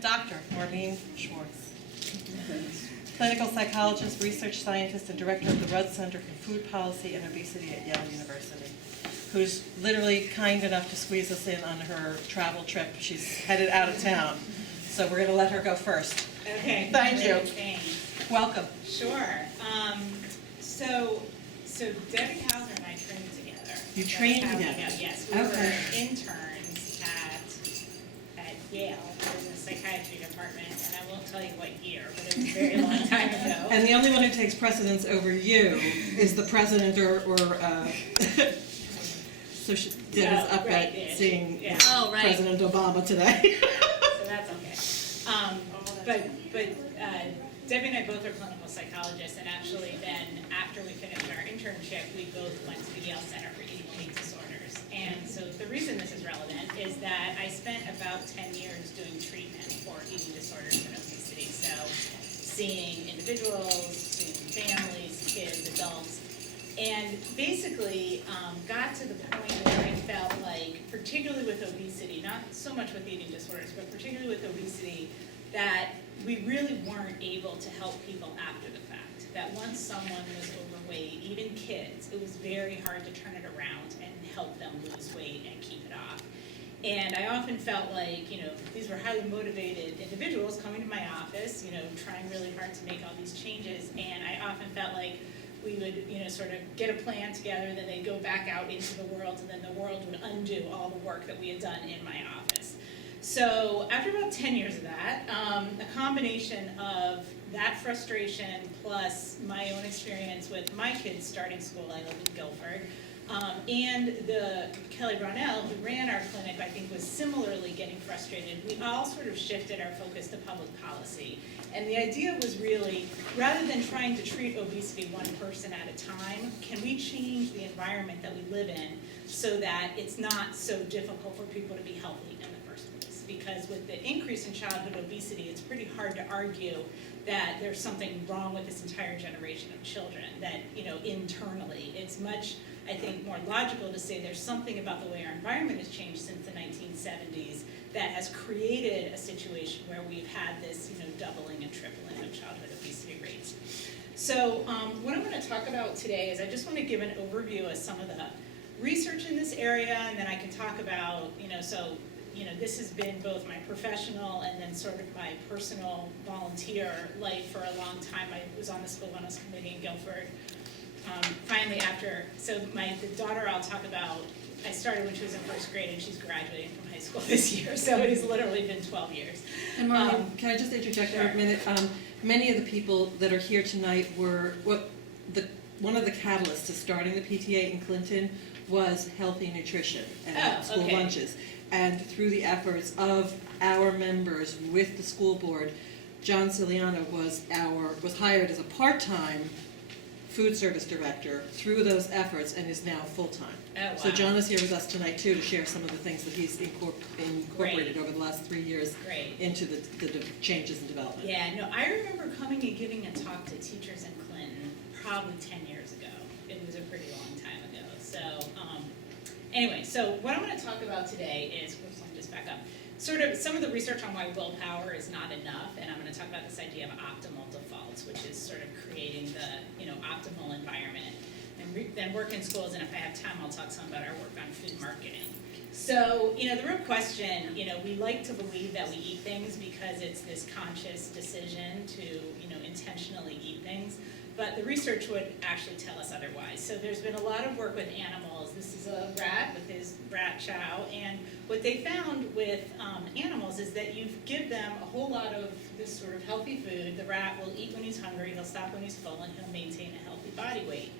Dr. Marlene Schwartz, clinical psychologist, research scientist, and director of the Rudd Center for Food Policy and Obesity at Yale University, who's literally kind enough to squeeze us in on her travel trip. She's headed out of town, so we're going to let her go first. Okay. Thank you. Thanks. Welcome. Sure. So Debbie Hauser and I trained together. You trained That's how we together? know, yes. We Okay. were interns at Yale in the psychiatry department, and I won't tell you what year, but it was a very long time ago. And the only one who takes precedence over you is the president or so Debbie's up right, at yeah, seeing yeah. Oh, right. President Obama today. So that's okay. But Debbie and I both are clinical psychologists, and actually then after we finished our internship, we both went to the Yale Center for Eating and Weight Disorders. And so the reason this is relevant is that I spent about 10 years doing treatment for eating disorders and obesity. So seeing individuals, seeing families, kids, adults, and basically got to the point where I felt like, particularly with obesity, not so much with eating disorders, but particularly with obesity, that we really weren't able to help people after the fact. That once someone was overweight, even kids, it was very hard to turn it around and help them lose weight and keep it off. And I often felt like, these were highly motivated individuals coming to my office, trying really hard to make all these changes, and I often felt like we would, sort of get a plan together, then they'd go back out into the world, and then the world would undo all the work that we had done in my office. So after about 10 years of that, a combination of that frustration plus my own experience with my kids starting school, I live in Guilford, and the Kelly Brownell, who ran our clinic, I think was similarly getting frustrated. We all sort of shifted our focus to public policy. And the idea was really, rather than trying to treat obesity one person at a time, can we change the environment that we live in so that it's not so difficult for people to be healthy in the first place? Because with the increase in childhood obesity, it's pretty hard to argue that there's something wrong with this entire generation of children, that, internally, it's much, I think, more logical to say there's something about the way our environment has changed since the 1970s that has created a situation where we've had this, doubling and tripling of childhood obesity rates. So what I'm going to talk about today is I just want to give an overview of some of the research in this area, and then I can talk about, this has been both my professional and then sort of my personal volunteer life for a long time. I was on the school wellness committee in Guilford. Finally, the daughter I'll talk about, I started when she was in first grade, and she's graduating from high school this year, so it has literally been 12 years. And Marlene, can I just interject for Sure. a minute? Many of the people that are here tonight were, one of the catalysts to starting the PTA in Clinton was healthy nutrition and school okay. lunches. And through the efforts of our members with the school board, John Ciliano was hired as a part-time food service director through those efforts and is now full-time. Oh, wow. So John is here with us tonight too to share some of the things that he's incorporated Great. over the last 3 years Great. into the changes in development. Yeah, no, I remember coming and giving a talk to teachers in Clinton probably 10 years ago. It was a pretty long time ago. So anyway, so what I'm going to talk about today is, let me just back up, sort of some of the research on why willpower is not enough, and I'm going to talk about this idea of optimal defaults, which is sort of creating the optimal environment, and then work in schools, and if I have time, I'll talk some about our work on food marketing. So, the real question, we like to believe that we eat things because it's this conscious decision to, intentionally eat things, but the research would actually tell us otherwise. So there's been a lot of work with animals. This is a rat with his rat chow, and what they found with animals is that you give them a whole lot of this sort of healthy food. The rat will eat when he's hungry, he'll stop when he's full, and he'll maintain a healthy body weight.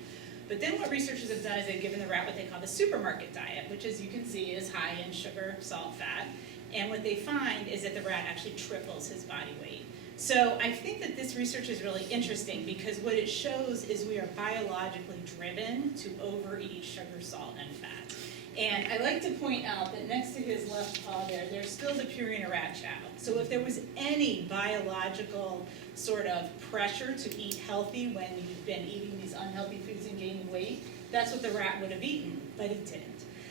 But then what researchers have done is they've given the rat what they call the supermarket diet, which, as you can see, is high in sugar, salt, fat. And what they find is that the rat actually triples his body weight. So I think that this research is really interesting because what it shows is we are biologically driven to overeat sugar, salt, and fat. And I like to point out that next to his left paw there's still the Purina rat chow. So if there was any biological sort of pressure to eat healthy when you've been eating these unhealthy foods and gaining weight, that's what the rat would have eaten, but it didn't.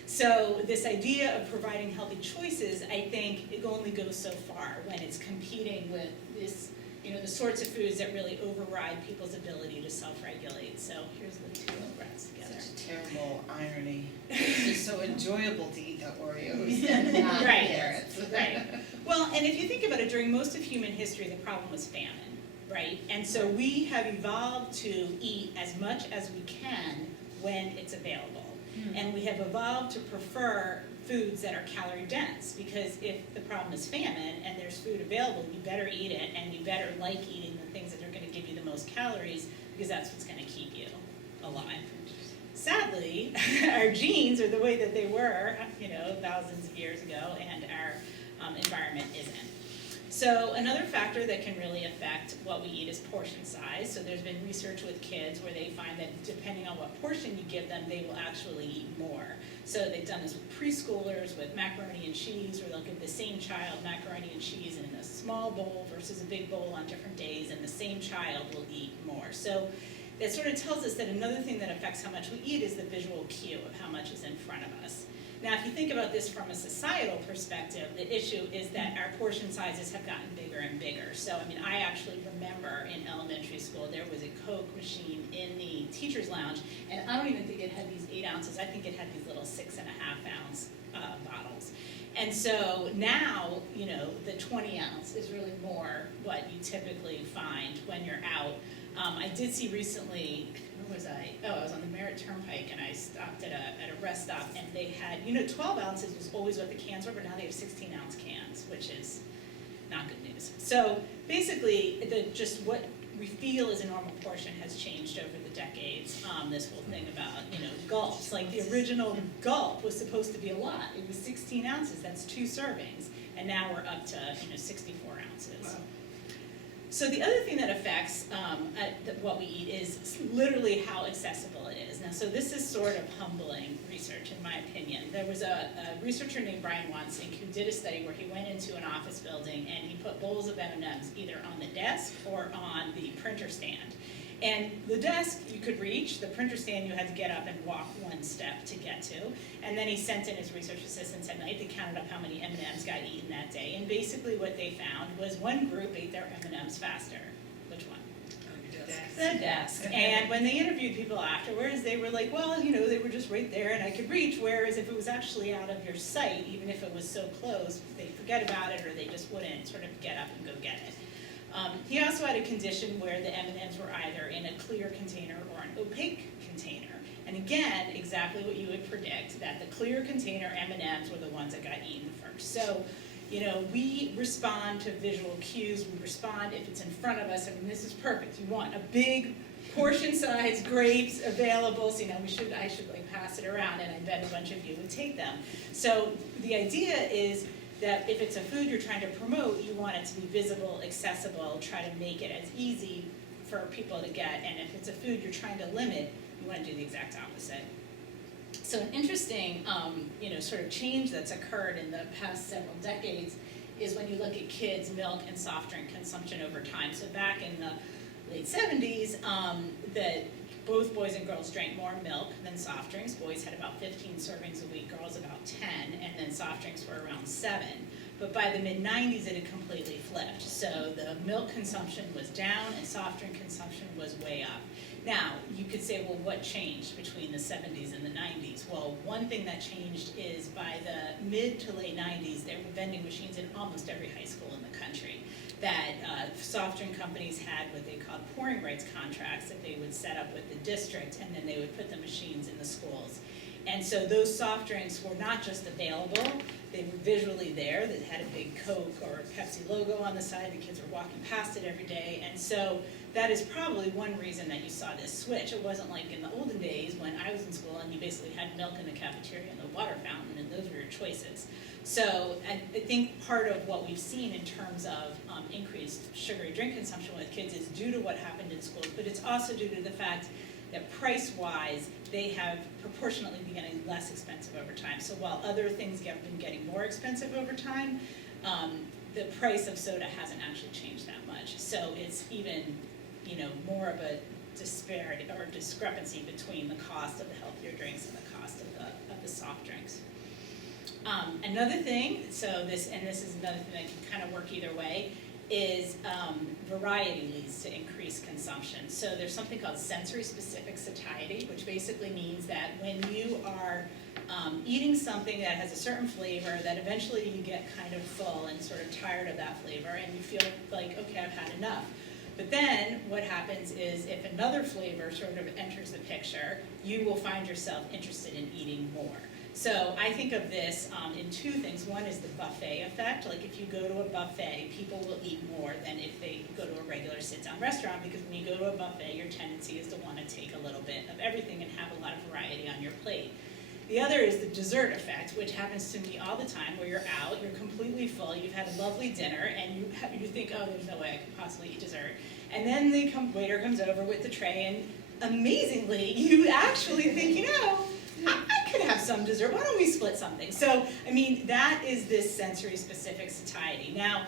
So this idea of providing healthy choices, I think it only goes so far when it's competing with this, the sorts of foods that really override people's ability to self-regulate. So here's the two little rats together. Such a terrible irony. It's just so enjoyable to eat the Oreos and not Right. carrots. Right. Well, and if you think about it, during most of human history, the problem was famine, right? And so we have evolved to eat as much as we can when it's available. And we have evolved to prefer foods that are calorie dense, because if the problem is famine and there's food available, you better eat it, and you better like eating the things that are going to give you the most calories, because that's what's going to keep you alive. Sadly, our genes are the way that they were, thousands of years ago, and our environment isn't. So another factor that can really affect what we eat is portion size. So there's been research with kids where they find that depending on what portion you give them, they will actually eat more. So they've done this with preschoolers, with macaroni and cheese, where they'll give the same child macaroni and cheese in a small bowl versus a big bowl on different days, and the same child will eat more. So that sort of tells us that another thing that affects how much we eat is the visual cue of how much is in front of us. Now, if you think about this from a societal perspective, the issue is that our portion sizes have gotten bigger and bigger. So, I actually remember in elementary school, there was a Coke machine in the teacher's lounge, and I don't even think it had these 8 ounces. I think it had these little 6.5 ounce bottles. And so now, the 20 ounce is really more what you typically find when you're out. I did see recently, where was I? Oh, I was on the Merritt Turnpike, and I stopped at a rest stop, and they had, 12 ounces was always what the cans were, but now they have 16-ounce cans, which is not good news. So basically, just what we feel is a normal portion has changed over the decades. This whole thing about, gulps, like the original gulp was supposed to be a lot. It was 16 ounces, that's 2 servings, and now we're up to, 64 ounces. Wow. So the other thing that affects what we eat is literally how accessible it is. Now, so this is sort of humbling research, in my opinion. There was a researcher named Brian Wansink who did a study where he went into an office building and he put bowls of M&Ms either on the desk or on the printer stand. And the desk you could reach, the printer stand you had to get up and walk 1 step to get to. And then he sent in his research assistants at night. They counted up how many M&Ms got eaten that day. And basically what they found was one group ate their M&Ms faster. Which one? The desk. And when they interviewed people afterwards, they were like, well, they were just right there and I could reach. Whereas if it was actually out of your sight, even if it was so close, they'd forget about it or they just wouldn't sort of get up and go get it. He also had a condition where the M&Ms were either in a clear container or an opaque container. And again, exactly what you would predict, that the clear container M&Ms were the ones that got eaten first. So, we respond to visual cues. We respond if it's in front of us. This is perfect. You want a big portion-sized grapes available. So, I should like pass it around, and I bet a bunch of you would take them. So the idea is that if it's a food you're trying to promote, you want it to be visible, accessible, try to make it as easy for people to get. And if it's a food you're trying to limit, you want to do the exact opposite. So an interesting, sort of change that's occurred in the past several decades is when you look at kids' milk and soft drink consumption over time. So back in the late 70s, both boys and girls drank more milk than soft drinks. Boys had about 15 servings a week, girls about 10, and then soft drinks were around 7. But by the mid-90s, it had completely flipped. So the milk consumption was down and soft drink consumption was way up. Now, you could say, well, what changed between the 70s and the 90s? Well, one thing that changed is by the mid to late 90s, there were vending machines in almost every high school in the country. That soft drink companies had what they called pouring rights contracts that they would set up with the district, and then they would put the machines in the schools. And so those soft drinks were not just available, they were visually there. They had a big Coke or Pepsi logo on the side. The kids were walking past it every day. And so that is probably one reason that you saw this switch. It wasn't like in the olden days when I was in school and you basically had milk in the cafeteria and the water fountain, and those were your choices. So I think part of what we've seen in terms of increased sugary drink consumption with kids is due to what happened in schools, but it's also due to the fact that price-wise, they have proportionately been getting less expensive over time. So while other things have been getting more expensive over time, the price of soda hasn't actually changed that much. So it's even, more of a disparity or discrepancy between the cost of the healthier drinks and the cost of the soft drinks. Another thing, this is another thing that can kind of work either way, is variety leads to increased consumption. So there's something called sensory-specific satiety, which basically means that when you are eating something that has a certain flavor, that eventually you get kind of full and sort of tired of that flavor, and you feel like, okay, I've had enough. But then what happens is if another flavor sort of enters the picture, you will find yourself interested in eating more. So I think of this in two things. One is the buffet effect. Like if you go to a buffet, people will eat more than if they go to a regular sit-down restaurant, because when you go to a buffet, your tendency is to want to take a little bit of everything and have a lot of variety on your plate. The other is the dessert effect, which happens to me all the time, where you're out, you're completely full, you've had a lovely dinner, and you think, oh, there's no way I could possibly eat dessert. And then the waiter comes over with the tray, and amazingly, you actually think, you know, I could have some dessert. Why don't we split something? So, I mean, that is this sensory-specific satiety. Now,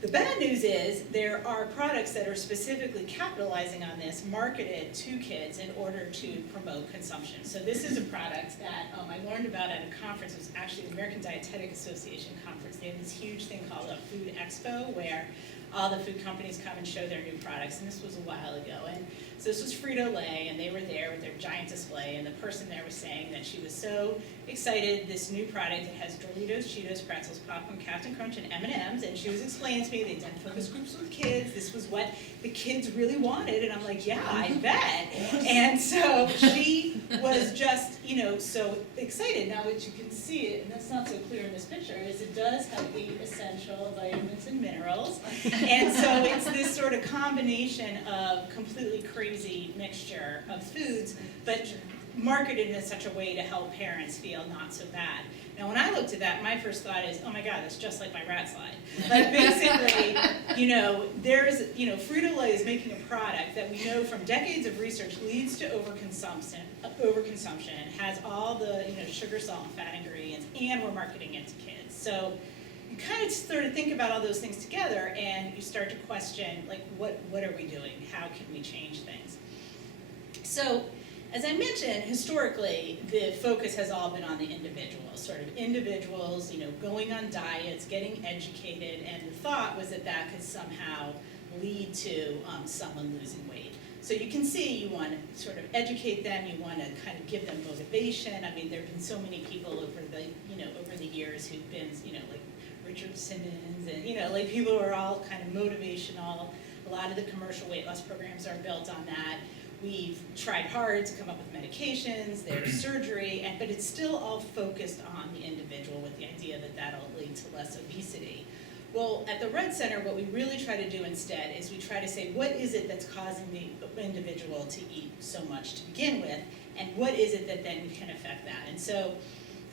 the bad news is there are products that are specifically capitalizing on this, marketed to kids in order to promote consumption. So this is a product that I learned about at a conference. It was actually the American Dietetic Association conference. They have this huge thing called a Food Expo, where all the food companies come and show their new products, and this was a while ago. And so this was Frito-Lay, and they were there with their giant display, and the person there was saying that she was so excited, this new product that has Doritos, Cheetos, pretzels, popcorn, Captain Crunch, and M&Ms, and she was explaining to me they'd done focus groups with kids, this was what the kids really wanted, and I'm like, yeah, I bet. And so she was just, you know, so excited. Now what you can see, it, and that's not so clear in this picture, is it does have the essential vitamins and minerals. And so it's this sort of combination of completely crazy mixture of foods, but marketed in such a way to help parents feel not so bad. Now when I looked at that, my first thought is, oh my God, that's just like my rat slide. Like basically, you know, there's, you know, Frito-Lay is making a product that we know from decades of research leads to overconsumption, and has all the, you know, sugar, salt, and fat ingredients, and we're marketing it to kids. So you kind of sort of think about all those things together, and you start to question, like, what are we doing? How can we change things? So, as I mentioned, historically, the focus has all been on the individual, sort of individuals, you know, going on diets, getting educated, and the thought was that that could somehow lead to someone losing weight. So you can see you want to sort of educate them, you want to kind of give them motivation. I mean, there have been so many people over the years who've been, you know, like Richard Simmons, and, you know, like people who are all kind of motivational. A lot of the commercial weight loss programs are built on that. We've tried hard to come up with medications, there's surgery, but it's still all focused on the individual with the idea that that'll lead to less obesity. Well, at the Red Center, what we really try to do instead is we try to say, what is it that's causing the individual to eat so much to begin with, and what is it that then can affect that? And so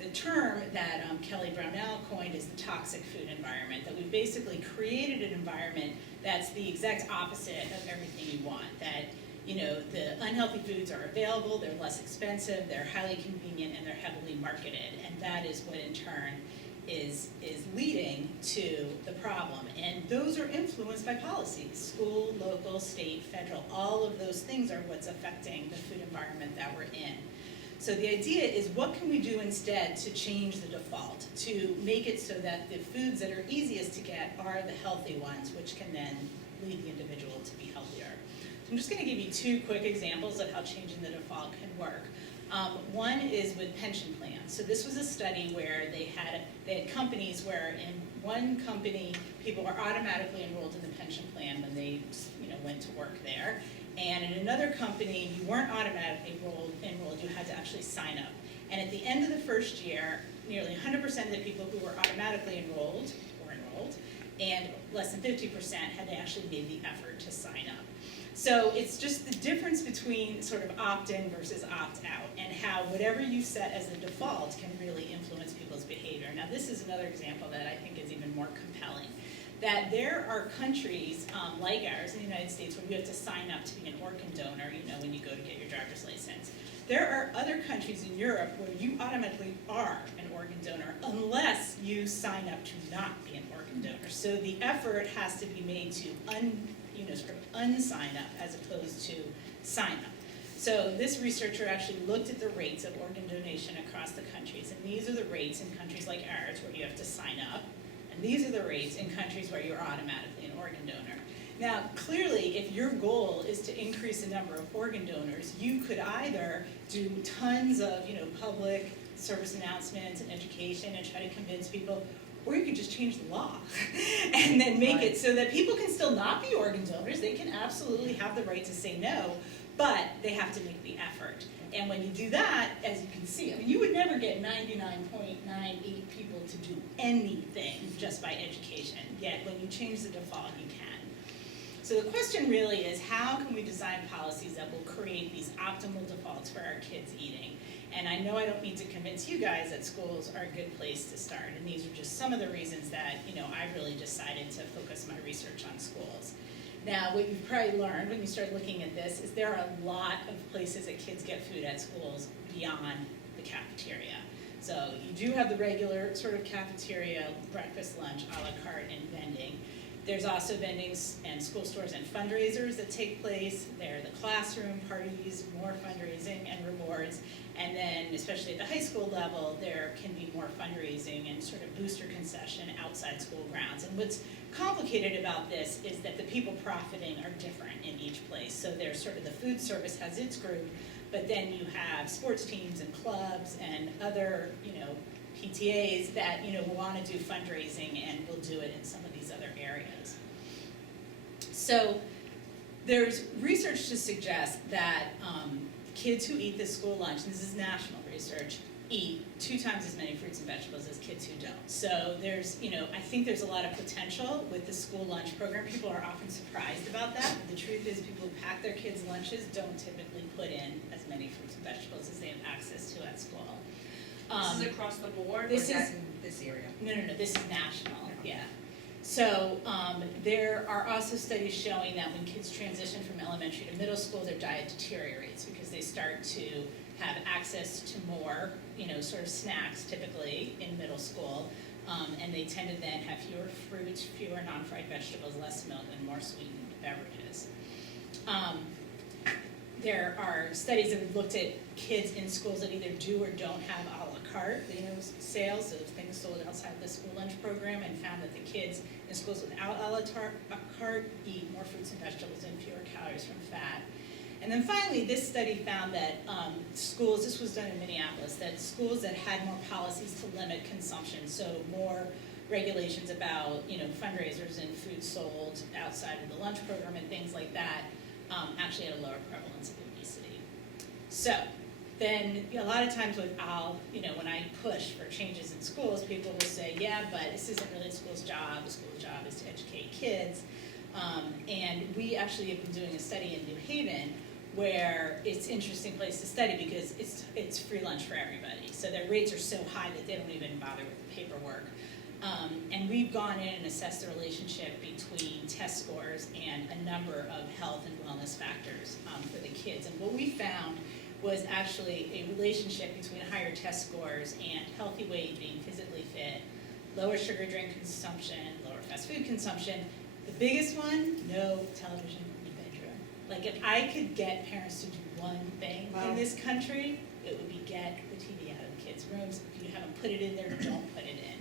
the term that Kelly Brownell coined is the toxic food environment, that we've basically created an environment that's the exact opposite of everything you want, that, you know, the unhealthy foods are available, they're less expensive, they're highly convenient, and they're heavily marketed, and that is what in turn is leading to the problem. And those are influenced by policies, school, local, state, federal, all of those things are what's affecting the food environment that we're in. So the idea is, what can we do instead to change the default, to make it so that the foods that are easiest to get are the healthy ones, which can then lead the individual to be healthier. So I'm just going to give you two quick examples of how changing the default can work. One is with pension plans. So this was a study where they had companies where in one company people were automatically enrolled in the pension plan when they, you know, went to work there. And in another company, you weren't automatically enrolled, you had to actually sign up. And at the end of the first year, nearly 100% of the people who were automatically enrolled were enrolled, and less than 50% had actually made the effort to sign up. So it's just the difference between sort of opt-in versus opt-out, and how whatever you set as the default can really influence people's behavior. Now this is another example that I think is even more compelling. That there are countries like ours in the United States where you have to sign up to be an organ donor, you know, when you go to get your driver's license. There are other countries in Europe where you automatically are an organ donor unless you sign up to not be an organ donor. So the effort has to be made to sort of unsign up as opposed to sign up. So this researcher actually looked at the rates of organ donation across the countries, and these are the rates in countries like ours where you have to sign up, and these are the rates in countries where you're automatically an organ donor. Now, clearly, if your goal is to increase the number of organ donors, you could either do tons of, public service announcements and education and try to convince people, or you could just change the law and then make it so that people can still not be organ donors. They can absolutely have the right to say no, but they have to make the effort. And when you do that, as you can see, you would never get 99.98 people to do anything just by education, yet when you change the default, you can. So the question really is, how can we design policies that will create these optimal defaults for our kids eating? And I know I don't need to convince you guys that schools are a good place to start, and these are just some of the reasons that, I really decided to focus my research on schools. Now, what you've probably learned when you start looking at this is there are a lot of places that kids get food at schools beyond the cafeteria. So you do have the regular sort of cafeteria, breakfast, lunch, a la carte, and vending. There's also vendings and school stores and fundraisers that take place. There are the classroom parties, more fundraising and rewards. And then, especially at the high school level, there can be more fundraising and sort of booster concession outside school grounds. And what's complicated about this is that the people profiting are different in each place. So there's sort of the food service has its group, but then you have sports teams and clubs and other, PTAs that, want to do fundraising and will do it in some of these other areas. So there's research to suggest that kids who eat the school lunch, and this is national research, eat 2 times as many fruits and vegetables as kids who don't. So there's, I think there's a lot of potential with the school lunch program. People are often surprised about that. But the truth is people who pack their kids' lunches don't typically put in as many fruits and vegetables as they have access to at school. This is across the board, this or is is- that in this area? No, this is national, yeah. So there are also studies showing that when kids transition from elementary to middle school, their diet deteriorates because they start to have access to more, sort of snacks typically in middle school, and they tend to then have fewer fruits, fewer non-fried vegetables, less milk, and more sweetened beverages. There are studies that have looked at kids in schools that either do or don't have a la carte, sales of things sold outside the school lunch program, and found that the kids in schools without a la carte eat more fruits and vegetables and fewer calories from fat. And then finally, this study found that schools, this was done in Minneapolis, that schools that had more policies to limit consumption, so more regulations about, fundraisers and food sold outside of the lunch program and things like that, actually had a lower prevalence of obesity. So then a lot of times when when I push for changes in schools, people will say, yeah, but this isn't really the school's job. The school's job is to educate kids. And we actually have been doing a study in New Haven where it's an interesting place to study because it's free lunch for everybody. So their rates are so high that they don't even bother with the paperwork. And we've gone in and assessed the relationship between test scores and a number of health and wellness factors for the kids. And what we found was actually a relationship between higher test scores and healthy weight, being physically fit, lower sugar drink consumption, lower fast food consumption. The biggest one, no television in the bedroom. Like if I could get parents to do one thing in this country, it would be get the TV out of the kids' rooms. If you haven't put it in there, don't put it in.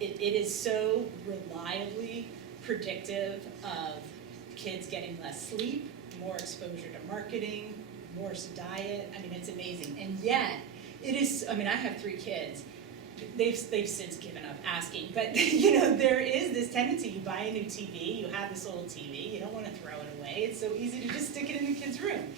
It is so reliably predictive of kids getting less sleep, more exposure to marketing, worse diet. I mean, it's amazing. And yet, it is, I have 3 kids. They've since given up asking, but there is this tendency, you buy a new TV, you have this old TV, you don't want to throw it away. It's so easy to just stick it in the kid's room.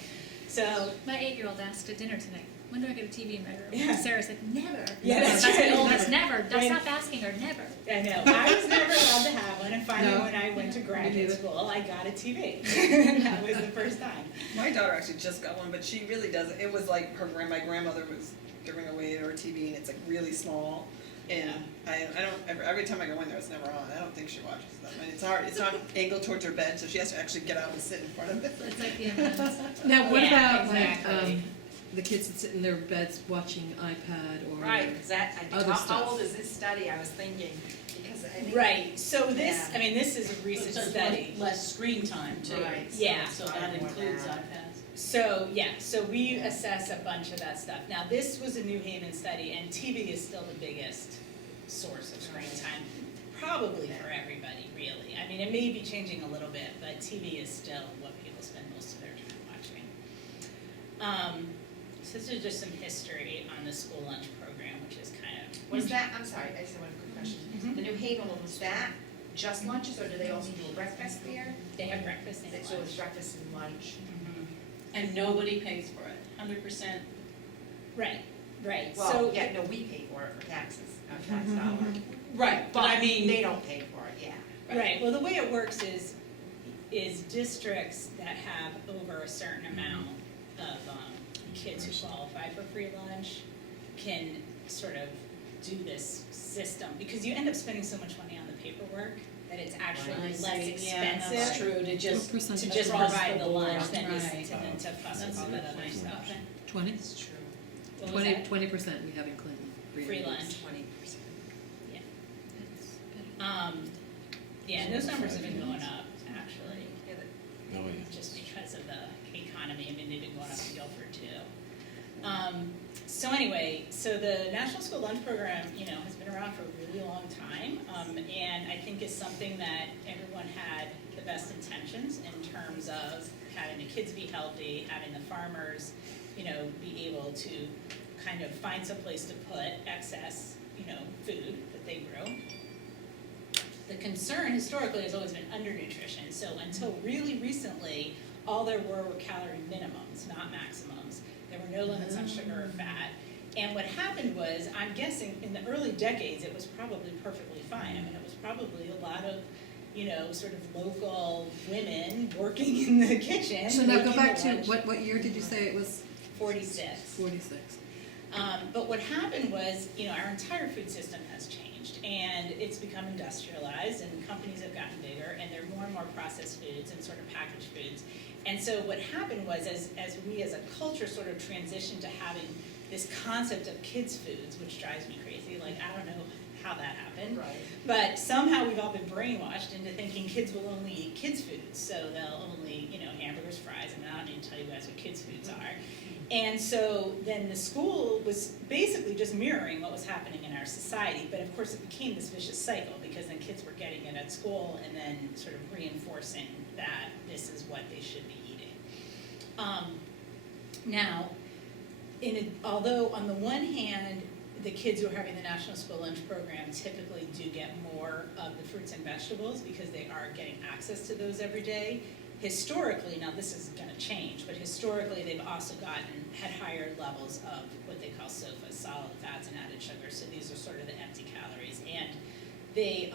So my 8-year-old asked at dinner tonight, when do I get a TV in my room? Yeah. Sarah said, never. Yeah, that's my right. oldest, never. Right. Stop asking her, never. I know. I was never allowed to have one, and finally No. when I went to graduate school, I got a TV. That was the first time. My daughter actually just got one, but she really doesn't. It was like my grandmother was giving away her TV, and it's like really small. And I don't every time I go in there, it's never on. I don't think she watches them. And it's hard. It's not angled towards her bed, so she has to actually get out and sit in front of it. It's like the M&Ms. Now, what Yeah, about exactly. the kids that sit in their beds watching iPad or. Right, because that, I think, Other how stuff. old is this study, I was thinking, because I think. Right, so this, Yeah. I mean, this is a recent So it's study. less screen time too. Right. Yeah. So that includes iPads. So, yeah, so we assess a bunch of that stuff. Now, this was a New Haven study, and TV is still the biggest source of screen time, probably for everybody, really. I mean, it may be changing a little bit, but TV is still what people spend most of their time watching. So this is just some history on the school lunch program, which is kind of. Was that, I'm sorry, I just have one quick question. Mhm. The New Haven one, was that just lunches, or do they also do a breakfast there? They have breakfast and So lunch. it's breakfast and lunch? And nobody pays for it, 100%. Right, right. Well, So yeah, no, we pay for it for taxes, tax dollars. Right, but I mean. They don't pay for it, yeah. Right, well, the way it works is districts that have over a certain amount of kids who qualify for free lunch can sort of do this system, because you end up spending so much money on the paperwork that it's actually I less see. expensive. Yeah, that's true, to just. What percentage? To just across provide the board. lunch than Right. to fuss with all that other stuff. 20? It's true. What was that? 20% we have in Clinton. Free lunch. 20%. Yeah, and those numbers have been going up, actually. Oh, yeah. Just because of the economy. I mean, they've been going up in Guilford too. So anyway, so the National School Lunch Program, you know, has been around for a really long time, and I think is something that everyone had the best intentions in terms of having the kids be healthy, having the farmers, you know, be able to kind of find some place to put excess, you know, food that they grew. The concern historically has always been undernutrition, so until really recently, all there were calorie minimums, not maximums. There were no limits on sugar or fat. And what happened was, I'm guessing in the early decades, it was probably perfectly fine. I mean, it was probably a lot of, you know, sort of local women working in the kitchen. So now go making back the to, lunch. what year did you say it was? 46. 46. But what happened was, you know, our entire food system has changed, and it's become industrialized, and companies have gotten bigger, and there are more and more processed foods and sort of packaged foods. And so what happened was, as we as a culture sort of transitioned to having this concept of kids' foods, which drives me crazy, like, I don't know how that happened. Right. But somehow we've all been brainwashed into thinking kids will only eat kids' foods, so they'll only, you know, hamburgers, fries, and I don't need to tell you guys what kids' foods are. And so then the school was basically just mirroring what was happening in our society, but of course it became this vicious cycle, because then kids were getting it at school and then sort of reinforcing that this is what they should be eating. Now, although on the one hand, the kids who are having the National School Lunch Program typically do get more of the fruits and vegetables because they are getting access to those every day. Historically, now this is going to change, but historically they've also had higher levels of what they call SOFAs, solid fats and added sugar. So these are sort of the empty calories, and they.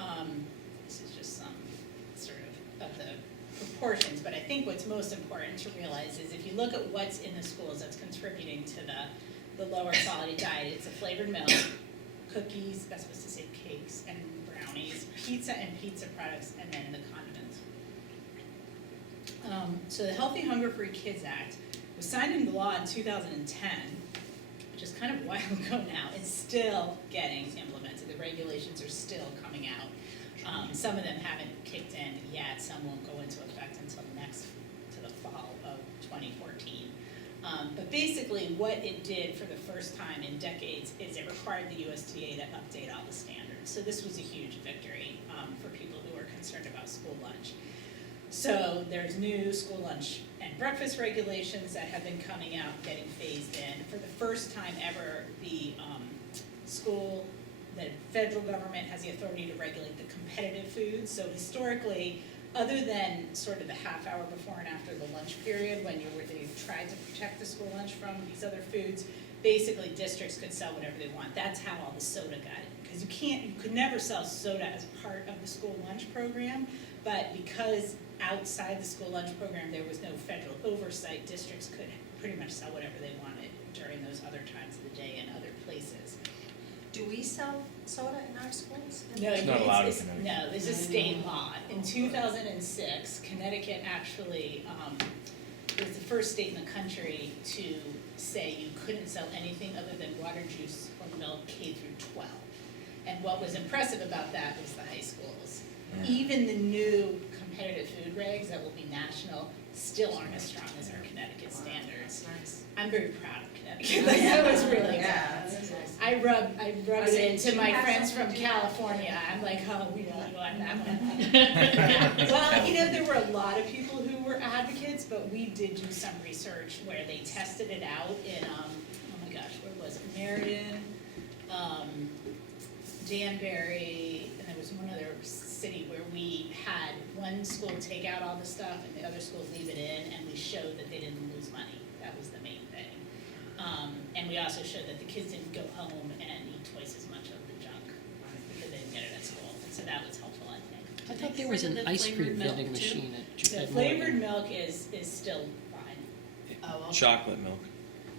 This is just some sort of the proportions, but I think what's most important to realize is if you look at what's in the schools that's contributing to the lower quality diet, it's a flavored milk, cookies, that's supposed to say cakes and brownies, pizza and pizza products, and then the condiments. So the Healthy HungerFree Kids Act was signed into law in 2010, which is kind of a while ago now. It's still getting implemented. The regulations are still coming out. Some of them haven't kicked in yet. Some won't go into effect until to the fall of 2014. But basically what it did for the first time in decades is it required the USDA to update all the standards. So this was a huge victory for people who are concerned about school lunch. So there's new school lunch and breakfast regulations that have been coming out, getting phased in. For the first time ever, the federal government has the authority to regulate the competitive foods. So historically, other than sort of the half hour before and after the lunch period when they tried to protect the school lunch from these other foods, basically districts could sell whatever they want. That's how all the soda got in. Because you could never sell soda as part of the school lunch program, but because outside the school lunch program there was no federal oversight, districts could pretty much sell whatever they wanted during those other times of the day and other places. Do we sell soda in our schools? No, It's not allowed in it's- Connecticut. No, there's a state law. In 2006, Connecticut actually was the first state in the country to say you couldn't sell anything other than water, juice, or milk K through 12. And what was impressive about that was the high schools. Even the new competitive food regs that will be national still aren't as strong as our Connecticut standards. Nice. I'm very proud of Connecticut. Like, that was really good. Yeah, that's nice. I rub Was it it into too my hassle friends to from do that? California. I'm like, oh, we really want that one. Well, you know, there were a lot of people who were advocates, but we did do some research where they tested it out in, oh my gosh, where was it? Meriden, Danbury, and there was one other city where we had one school take out all the stuff and the other schools leave it in, and we showed that they didn't lose money. That was the main thing. And we also showed that the kids didn't go home and eat twice as much of the junk because they didn't get it at school. And so that was helpful, I think. I thought there was an The ice cream flavored milk, vending too? machine The at flavored Morgan. milk is still fine. Oh, okay. Chocolate milk.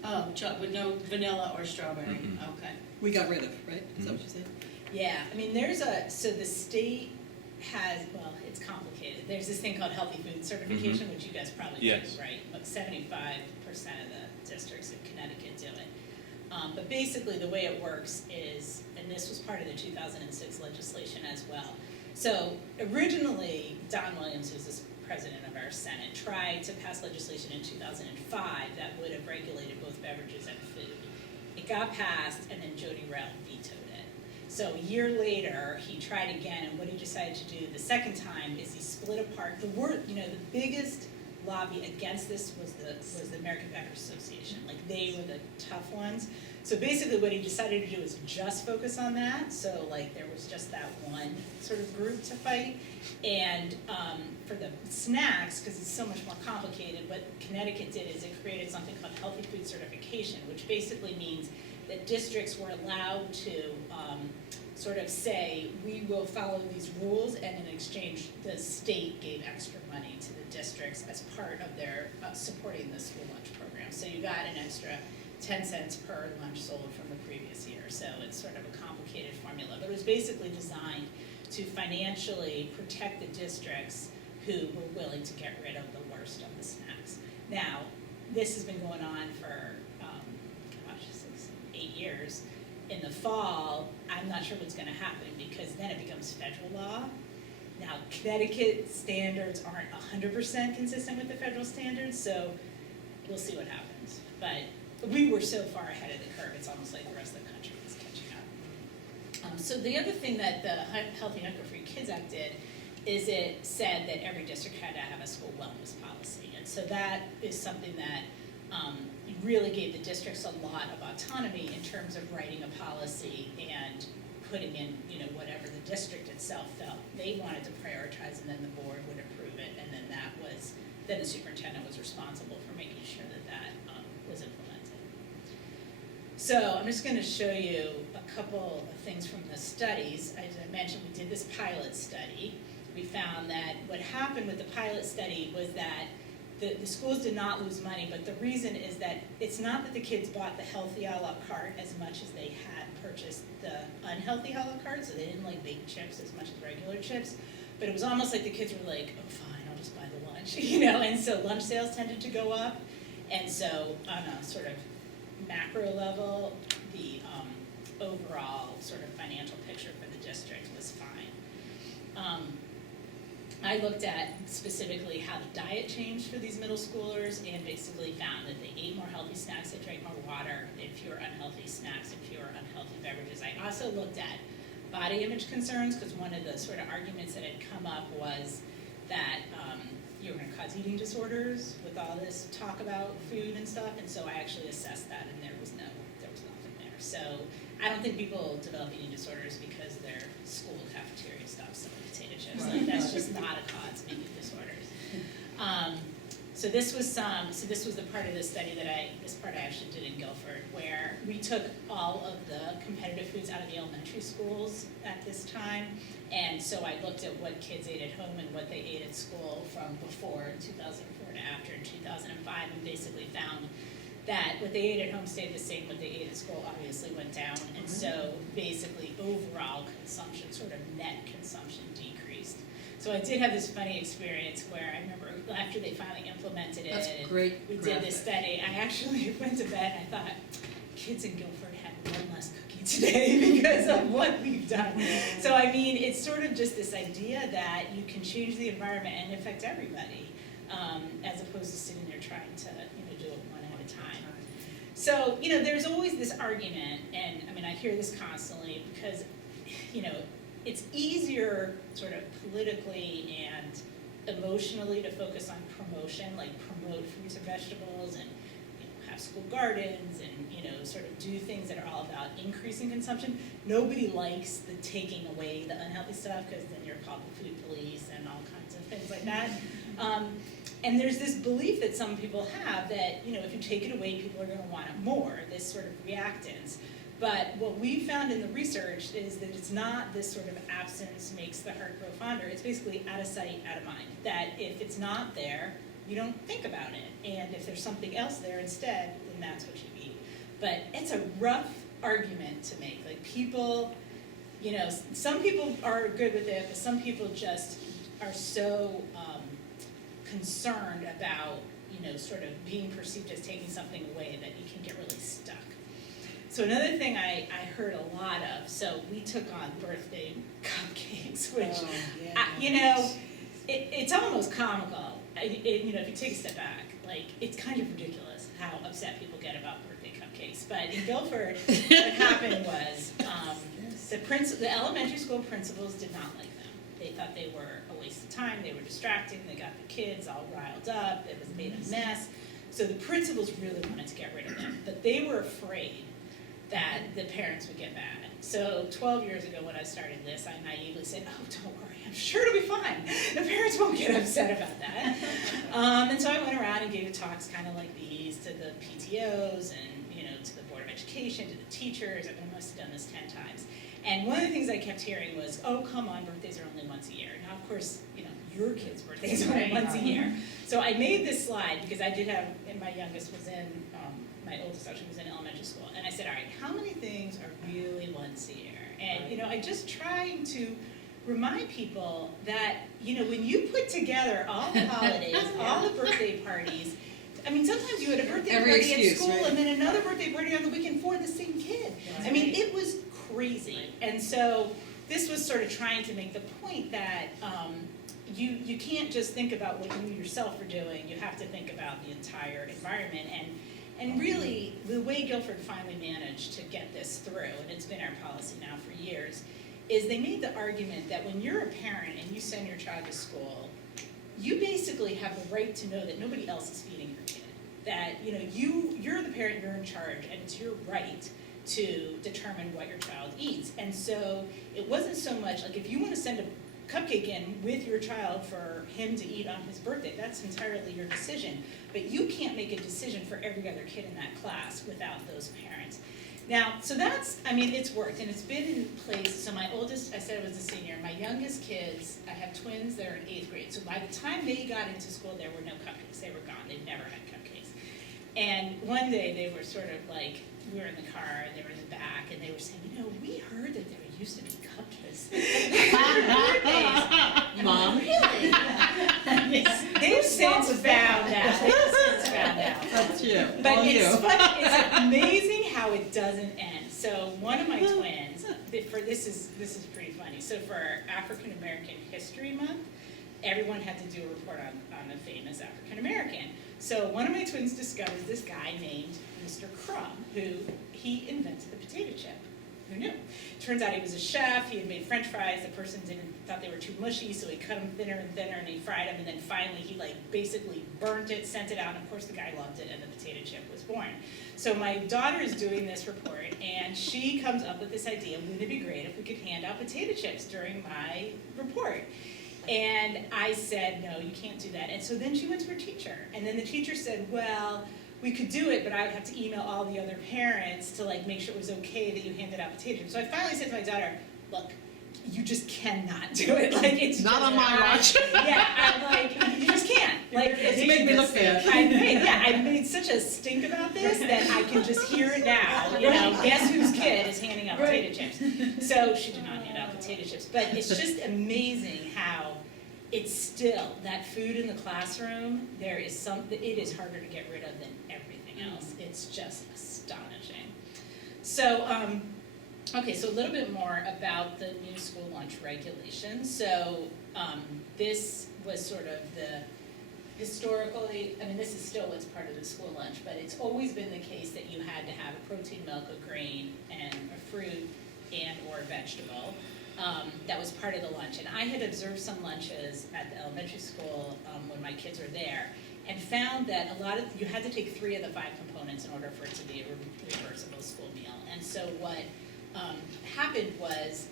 Oh, with no vanilla or strawberry, Mm-mm. okay. We got rid of, right? Is that what you said? Yeah, I mean, so the state has, well, it's complicated. There's this thing called healthy food certification, which you guys probably do, Yes. right? About 75% of the districts in Connecticut do it. But basically, the way it works is, and this was part of the 2006 legislation as well. So originally, Don Williams, who's the president of our Senate, tried to pass legislation in 2005 that would have regulated both beverages and food. It got passed, and then Jody Rell vetoed it. So a year later, he tried again, and what he decided to do the second time is he split apart the biggest lobby against this was the American Beverage Association. Like, they were the tough ones. So basically what he decided to do is just focus on that. So like there was just that one sort of group to fight. And for the snacks, because it's so much more complicated, what Connecticut did is it created something called Healthy Food Certification, which basically means that districts were allowed to sort of say, we will follow these rules, and in exchange, the state gave extra money to the districts as part of their supporting the school lunch program. So you got an extra 10 cents per lunch sold from the previous year. So it's sort of a complicated formula, but it was basically designed to financially protect the districts who were willing to get rid of the worst of the snacks. Now, this has been going on for, 8 years. In the fall, I'm not sure what's gonna happen because then it becomes federal law. Now, Connecticut standards aren't 100% consistent with the federal standards, so we'll see what happens. But we were so far ahead of the curve, it's almost like the rest of the country is catching up. So the other thing that the Healthy HungerFree Kids Act did is it said that every district had to have a school wellness policy. And so that is something that really gave the districts a lot of autonomy in terms of writing a policy and putting in, whatever the district itself felt they wanted to prioritize, and then the board would approve it, and then then the superintendent was responsible for making sure that was implemented. So I'm just gonna show you a couple of things from the studies. As I mentioned, we did this pilot study. We found that what happened with the pilot study was that the schools did not lose money, but the reason is that it's not that the kids bought the healthy a la carte as much as they had purchased the unhealthy a la carte, so they didn't like baked chips as much as regular chips, but it was almost like the kids were like, oh fine, I'll just buy the lunch, and so lunch sales tended to go up, and so on a sort of macro level, the overall sort of financial picture for the district was fine. I looked at specifically how the diet changed for these middle schoolers and basically found that they ate more healthy snacks, they drank more water, they had fewer unhealthy snacks and fewer unhealthy beverages. I also looked at body image concerns because one of the sort of arguments that had come up was that you were going to cause eating disorders with all this talk about food and stuff, and so I actually assessed that and there was nothing there. So I don't think people develop eating disorders because their school cafeteria stops selling potato chips. Like, that's just not a cause of eating disorders. So this was the part of the study this part I actually did in Guilford, where we took all of the competitive foods out of the elementary schools at this time. And so I looked at what kids ate at home and what they ate at school from before in 2004 to after in 2005, and basically found that what they ate at home stayed the same, what they ate at school obviously went down, and so basically overall consumption, sort of net consumption, decreased. So I did have this funny experience where I remember after they finally implemented it, That's and great we did graphic. this study, I actually went to bed and I thought, kids in Guilford had one less cookie today because of what we've done. So I mean, it's sort of just this idea that you can change the environment and affect everybody, as opposed to sitting there trying to, do it one at a time. So, there's always this argument, and I mean, I hear this constantly because, it's easier sort of politically and emotionally to focus on promotion, like promote fruits and vegetables and, have school gardens and, sort of do things that are all about increasing consumption. Nobody likes the taking away the unhealthy stuff because then you're called the food police and all kinds of things like that. And there's this belief that some people have that, if you take it away, people are going to want it more, this sort of reactance. But what we found in the research is that it's not this sort of absence makes the heart grow fonder. It's basically out of sight, out of mind. That if it's not there, you don't think about it. And if there's something else there instead, then that's what you eat. But it's a rough argument to make. Like people, some people are good with it, but some people just are so concerned about, sort of being perceived as taking something away that you can get really stuck. So another thing I heard a lot of, so we took on birthday cupcakes, which, it's almost comical. If you take a step back, like, it's kind of ridiculous how upset people get about birthday cupcakes. But in Guilford, what happened was the elementary school principals did not like them. They thought they were a waste of time, they were distracting, they got the kids all riled up, it was made a mess. So the principals really wanted to get rid of them, but they were afraid that the parents would get mad. So 12 years ago when I started this, I naively said, oh, don't worry, I'm sure it'll be fine. The parents won't get upset about that. And so I went around and gave talks kind of like these to the PTOs and, to the Board of Education, to the teachers. I must have done this 10 times. And one of the things I kept hearing was, oh, come on, birthdays are only once a year. Now, of course, your kids' birthdays are only once a year. So I made this slide because I did have, and my youngest was in, my oldest actually was in elementary school. And I said, all right, how many things are really once a year? And, I just trying to remind people that, when you put together all the holidays, all the birthday parties, I mean, sometimes you had a birthday Every party excuse, at school right? and then another birthday party on the weekend for the same kid. I mean, it was crazy. And so this was sort of trying to make the point that you can't just think about what you yourself are doing. You have to think about the entire environment. And really, the way Guilford finally managed to get this through, and it's been our policy now for years, is they made the argument that when you're a parent and you send your child to school, you basically have the right to know that nobody else is feeding your kid. That, you're the parent, you're in charge, and it's your right to determine what your child eats. And so it wasn't so much, like if you want to send a cupcake in with your child for him to eat on his birthday, that's entirely your decision. But you can't make a decision for every other kid in that class without those parents. Now, so it's worked, and it's been in place. So my oldest, I said, was a senior. My youngest kids, I have twins, they're in 8th grade. So by the time they got into school, there were no cupcakes. They were gone. They'd never had cupcakes. And one day they were sort of like, we were in the car, and they were in the back, and they were saying, we heard that there used to be cupcakes. Mom? Really? They've since found out. That's you. But All you. it's funny, it's amazing how it doesn't end. So one of my twins, this is pretty funny. So for African American History Month, everyone had to do a report on a famous African American. So one of my twins discovers this guy named Mr. Crumb, who he invented the potato chip. Who knew? Turns out he was a chef. He had made French fries. The person thought they were too mushy, so he cut them thinner and thinner, and he fried them. And then finally, he basically burnt it, sent it out. And of course, the guy loved it, and the potato chip was born. So my daughter is doing this report, and she comes up with this idea: wouldn't it be great if we could hand out potato chips during my report? And I said, no, you can't do that. And so then she went to her teacher, and then the teacher said, well, we could do it, but I would have to email all the other parents to make sure it was okay that you handed out potato chips. So I finally said to my daughter, look, you just cannot do it. It's not just on my watch. Yeah, I'm you just can't. You make me look bad. I made such a stink about this that I can just hear it now. Guess whose kid is handing out potato chips? So she did not hand out potato chips. But it's just amazing how it's still, that food in the classroom, it is harder to get rid of than everything else. It's just astonishing. So, okay, so a little bit more about the new school lunch regulations. So, this was sort of the historically, I mean, this is still what's part of the school lunch, but it's always been the case that you had to have a protein, milk, a grain, and a fruit and or a vegetable. That was part of the lunch. And I had observed some lunches at the elementary school when my kids were there, and found that you had to take 3 of the 5 components in order for it to be a reversible school meal. And so what happened was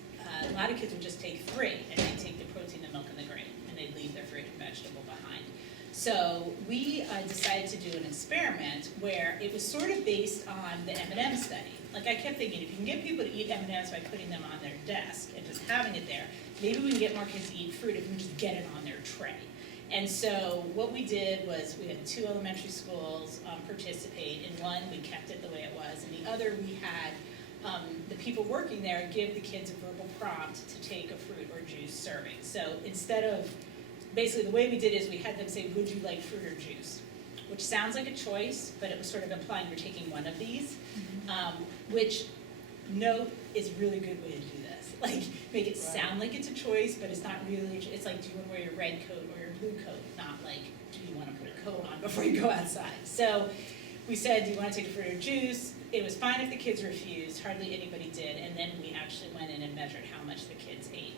a lot of kids would just take 3, and they'd take the protein, the milk, and the grain, and they'd leave their fruit and vegetable behind. So we decided to do an experiment where it was sort of based on the M&M study. Like, I kept thinking, if you can get people to eat M&Ms by putting them on their desk and just having it there, maybe we can get more kids to eat fruit if we can just get it on their tray. And so what we did was we had 2 elementary schools participate. In one, we kept it the way it was. In the other, we had the people working there give the kids a verbal prompt to take a fruit or juice serving. So instead of, basically the way we did is we had them say, would you like fruit or juice? Which sounds like a choice, but it was sort of implying you're taking one of these, which note is a really good way to do this. Like, make it sound like it's a choice, but it's not really, it's like, do you want to wear your red coat or your blue coat? Not like, do you want to put a coat on before you go outside? So we said, do you want to take a fruit or juice? It was fine if the kids refused, hardly anybody did, and then we actually went in and measured how much the kids ate.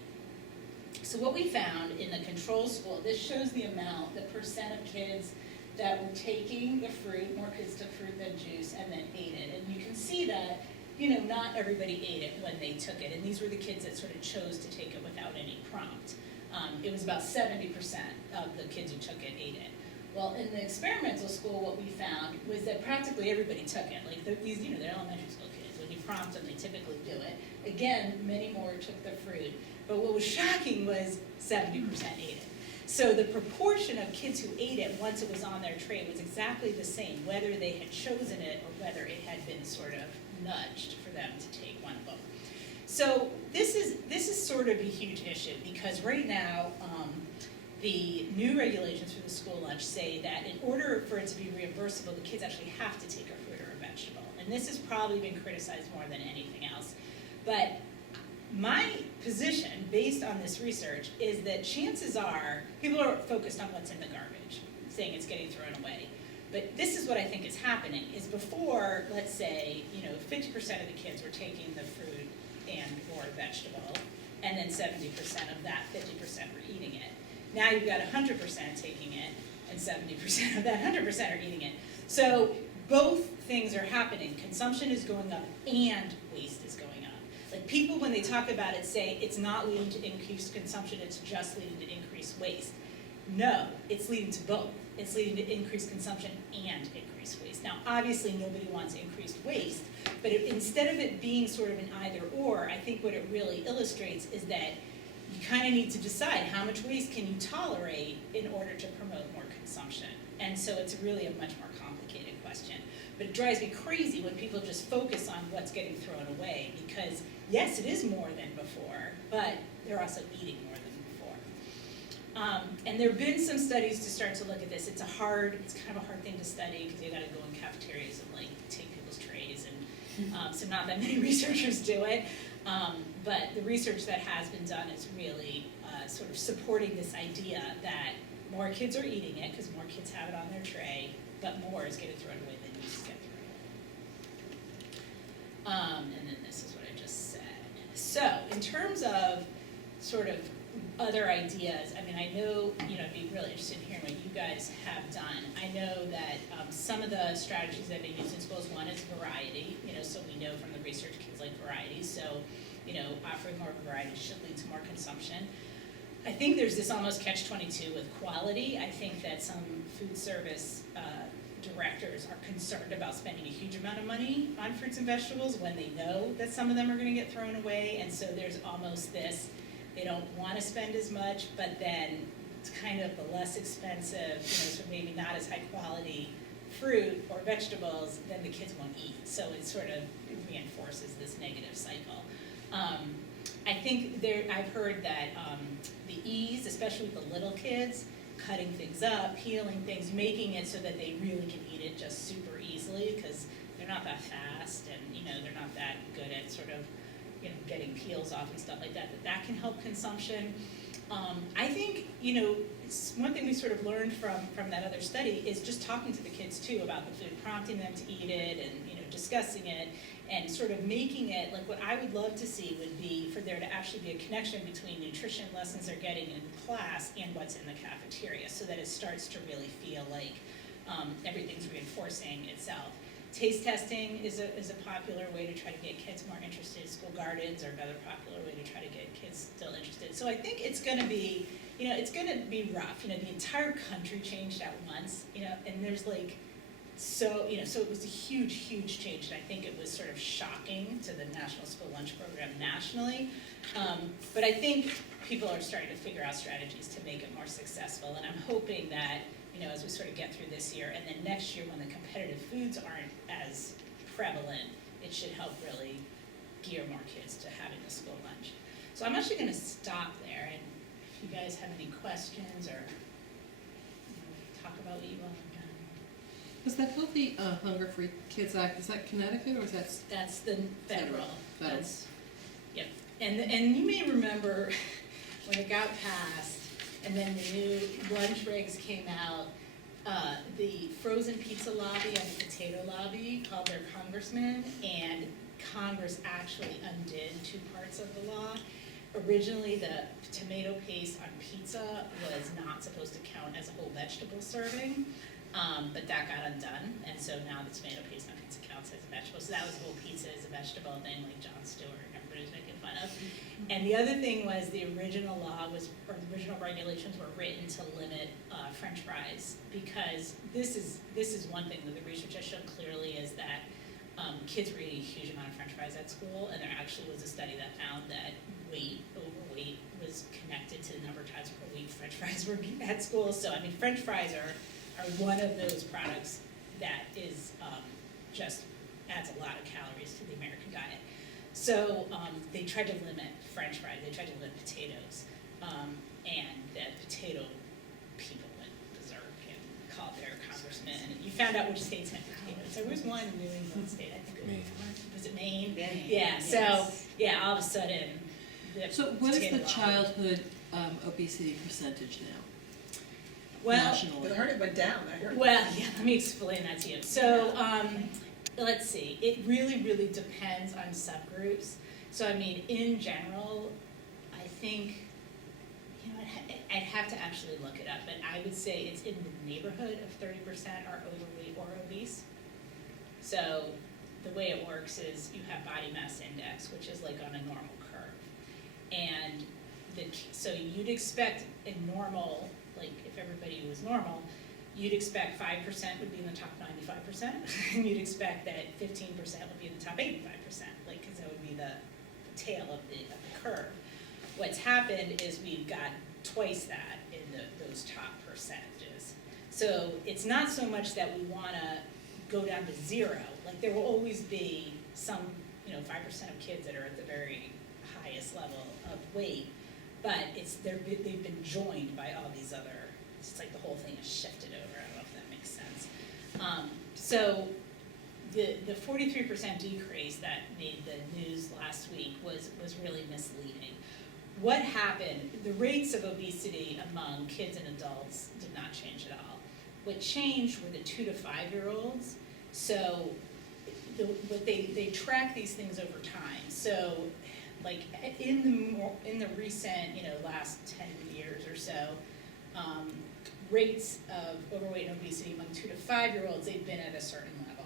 So what we found in the control school, this shows the amount, the percent of kids that were taking the fruit, more kids took fruit than juice, and then ate it. And you can see that, not everybody ate it when they took it. And these were the kids that sort of chose to take it without any prompt. It was about 70% of the kids who took it ate it. Well, in the experimental school, what we found was that practically everybody took it. Like, these, they're elementary school kids. When you prompt them, they typically do it. Again, many more took the fruit. But what was shocking was 70% ate it. So the proportion of kids who ate it once it was on their tray was exactly the same, whether they had chosen it or whether it had been sort of nudged for them to take one of them. So this is sort of a huge issue, because right now the new regulations for the school lunch say that in order for it to be reimbursable, the kids actually have to take a fruit or a vegetable. And this has probably been criticized more than anything else. But my position, based on this research, is that chances are people are focused on what's in the garbage, saying it's getting thrown away. But this is what I think is happening, is before, let's say, 50% of the kids were taking the fruit and or vegetable, and then 70% of that 50% were eating it. Now you've got 100% taking it, and 70% of that 100% are eating it. So both things are happening. Consumption is going up and waste is going up. Like, people, when they talk about it, say it's not leading to increased consumption, it's just leading to increased waste. No, it's leading to both. It's leading to increased consumption and increased waste. Now, obviously, nobody wants increased waste, but instead of it being sort of an either or, I think what it really illustrates is that you kind of need to decide how much waste can you tolerate in order to promote more consumption. And so it's really a much more complicated question. But it drives me crazy when people just focus on what's getting thrown away, because yes, it is more than before, but they're also eating more than before. And there have been some studies to start to look at this. It's kind of a hard thing to study, because you got to go in cafeterias and take people's trays, and so not that many researchers do it. But the research that has been done is really sort of supporting this idea that more kids are eating it because more kids have it on their tray, but more is getting thrown away than used to get thrown away. And then this is what I just said. So in terms of sort of other ideas, I mean, I know, I'd be really interested in hearing what you guys have done. I know that some of the strategies that have been used in schools, one is variety, so we know from the research kids like variety, so, offering more variety should lead to more consumption. I think there's this almost catch-22 with quality. I think that some food service directors are concerned about spending a huge amount of money on fruits and vegetables when they know that some of them are going to get thrown away, and so there's almost this, they don't want to spend as much, but then it's kind of the less expensive, so maybe not as high quality fruit or vegetables, then the kids won't eat. So it sort of reinforces this negative cycle. I think I've heard that the ease, especially with the little kids, cutting things up, peeling things, making it so that they really can eat it just super easily, because they're not that fast, and they're not that good at sort of getting peels off and stuff like that. That can help consumption. I think one thing we sort of learned from that other study is just talking to the kids too about the food, prompting them to eat it, and discussing it, and sort of making it like what I would love to see would be for there to actually be a connection between nutrition lessons they're getting in class and what's in the cafeteria, so that it starts to really feel like everything's reinforcing itself. Taste testing is a popular way to try to get kids more interested. School gardens are another popular way to try to get kids still interested. So I think it's going to be, it's going to be rough. The entire country changed at once, and there's so it was a huge, huge change, and I think it was sort of shocking to the National School Lunch Program nationally. But I think people are starting to figure out strategies to make it more successful, and I'm hoping that as we sort of get through this year, and then next year when the competitive foods aren't as prevalent, it should help really gear more kids to having a school lunch. So I'm actually going to stop there, and if you guys have any questions or talk about what you want. Was that Healthy Hunger-Free Kids Act, is that Connecticut or is that? That's the federal. Federal. That's, yep. And you may remember when it got passed, and then the new lunch regs came out, the frozen pizza lobby and the potato lobby called their congressman, and Congress actually undid 2 parts of the law. Originally, the tomato paste on pizza was not supposed to count as a whole vegetable serving, but that got undone, and so now the tomato paste on pizza counts as a vegetable. So that was the whole pizza is a vegetable thing, like Jon Stewart and everybody was making fun of. And the other thing was the original regulations were written to limit French fries, because this is one thing that the research has shown clearly is that kids were eating a huge amount of French fries at school, and there actually was a study that found that overweight was connected to the number of times per week French fries were at school. So I mean, French fries are one of those products that is just adds a lot of calories to the American diet. So they tried to limit French fries, they tried to limit potatoes, and the potato people went berserk and called their congressman. And you found out which states had potatoes. There was one New England state, I think was it Maine? Maine. Yeah, so yeah, all of a sudden the So what is the potato lobby- childhood obesity percentage now? Well, Nationally? I heard it went down, I heard. well, yeah, let me explain that to you. So, let's see, it really, really depends on subgroups. So, I mean, in general, I think, I'd have to actually look it up, but I would say it's in the neighborhood of 30% are overweight or obese. So, the way it works is you have body mass index, which is like on a normal curve. And so you'd expect a normal, like if everybody was normal, you'd expect 5% would be in the top 95%, and you'd expect that 15% would be in the top 85%, like, because that would be the tail of the curve. What's happened is we've got twice that in those top percentages. So it's not so much that we want to go down to 0. Like there will always be some, 5% of kids that are at the very highest level of weight, but they've been joined by all these other. It's just like the whole thing is shifted over. I don't know if that makes sense. So the 43% decrease that made the news last week was really misleading. What happened? The rates of obesity among kids and adults did not change at all. What changed were the 2 to 5-year-olds. So they track these things over time. So like in the recent last 10 years or so, rates of overweight and obesity among 2 to 5-year-olds, they've been at a certain level.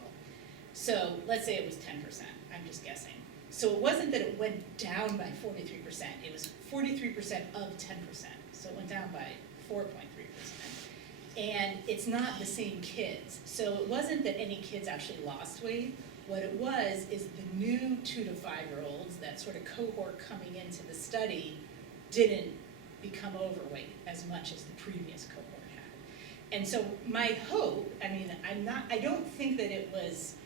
So let's say it was 10%, I'm just guessing. So it wasn't that it went down by 43%, it was 43% of 10%. So it went down by 4.3%. And it's not the same kids. So it wasn't that any kids actually lost weight. What it was is the new 2 to 5-year-olds, that sort of cohort coming into the study, didn't become overweight as much as the previous cohort had. And so my hope, I don't think that it was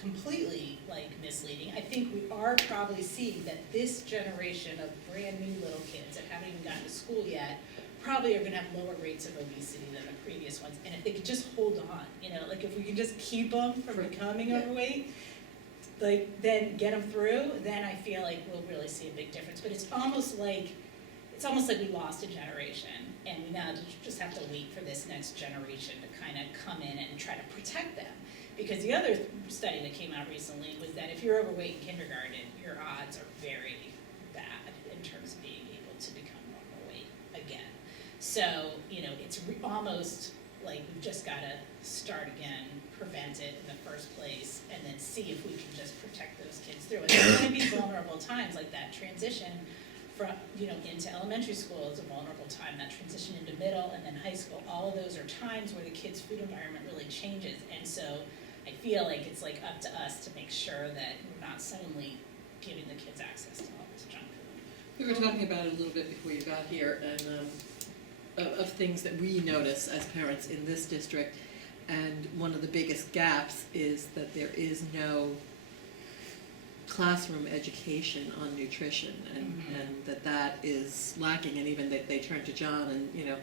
completely like misleading. I think we are probably seeing that this generation of brand new little kids that haven't even gotten to school yet probably are gonna have lower rates of obesity than the previous ones. And if they could just hold on, you know, like if we can just keep them from becoming overweight, like then get them through, then I feel like we'll really see a big difference. But it's almost like we lost a generation, and we now just have to wait for this next generation to kind of come in and try to protect them. Because the other study that came out recently was that if you're overweight in kindergarten, your odds are very bad in terms of being able to become normal weight again. So, you know, it's almost like we've just got to start again, prevent it in the first place, and then see if we can just protect those kids through it. There's going to be vulnerable times like that transition from, you know, into elementary school is a vulnerable time, that transition into middle and then high school, all of those are times where the kid's food environment really changes. And so I feel like it's like up to us to make sure that we're not suddenly giving the kids access to all this junk food. We were talking about it a little bit before you got here, and of things that we notice as parents in this district. And one of the biggest gaps is that there is no classroom education on nutrition, and that is lacking. And even they turn to John, and you know,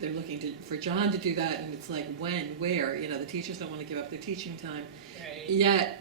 they're looking for John to do that, and it's like, when, where, you know, the teachers don't want to give up their teaching time. Right. Yet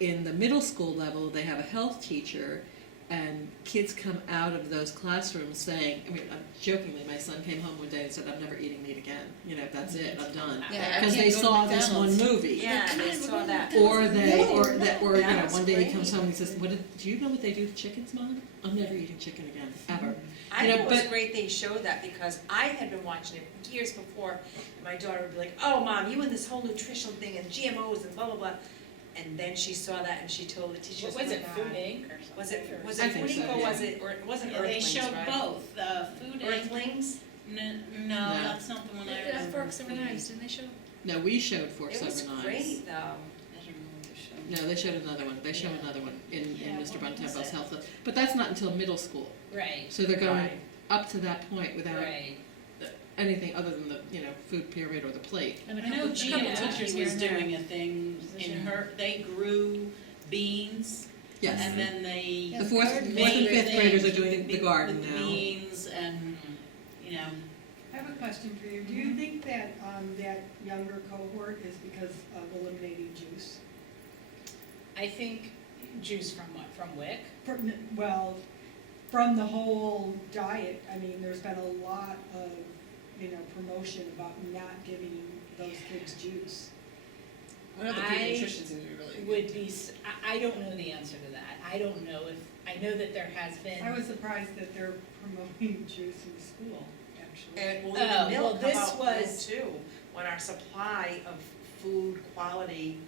in the middle school level they have a health teacher, and kids come out of those classrooms saying, I mean, jokingly, my son came home one day and said, I'm never eating meat again. You know, that's it, I'm done. Yeah, I Because can't they go to saw this one McDonald's. movie. Yeah, they saw that. Or they, or you know, That's one day he great. comes home and he says, do you know what they do to chickens, Mom? I'm never eating chicken again, ever. I You know, think it was but- great they showed that, because I had been watching it years before, and my daughter would be like, oh, Mom, you and this whole nutritional thing and GMOs and blah, blah, blah. And then she saw that and she told the teachers, What was oh it, my Food God. Inc. or something? Was I it think Food so, Inc. or yeah. was it, or it wasn't Yeah, they Earthlings, showed right? both, Food Inc. Earthlings? No, No. that's not the one I They did remember. Forks Over Knives, didn't they show? No, we showed Forks It was Over Knives. great, though. I don't know what they showed. No, they showed another one. They showed Yeah. another one in Yeah, Mr. what was Bontempo's it? health club. But that's not until middle school. Right, So they're going Right. up to that point without right. anything other than the, you know, food pyramid or the plate. And a I know couple Gina teachers Teachers here was and there. doing a thing in her, they grew beans, Yes. and then they The fourth and made fifth graders are things doing with the garden with now. beans and, you know, I have a question for you. Do you think that that younger cohort is because of eliminating juice? I think juice from what, from WIC? Well, from the whole diet, I mean, there's been a lot of, promotion about not giving those kids juice. I know the I pediatricians seem to be really good. Would be, I don't know the answer to that. I don't know if, I know that there has been. I was surprised that they're promoting juice in school, actually. And will Oh, even well, milk come this out was- too, when our supply of food quality,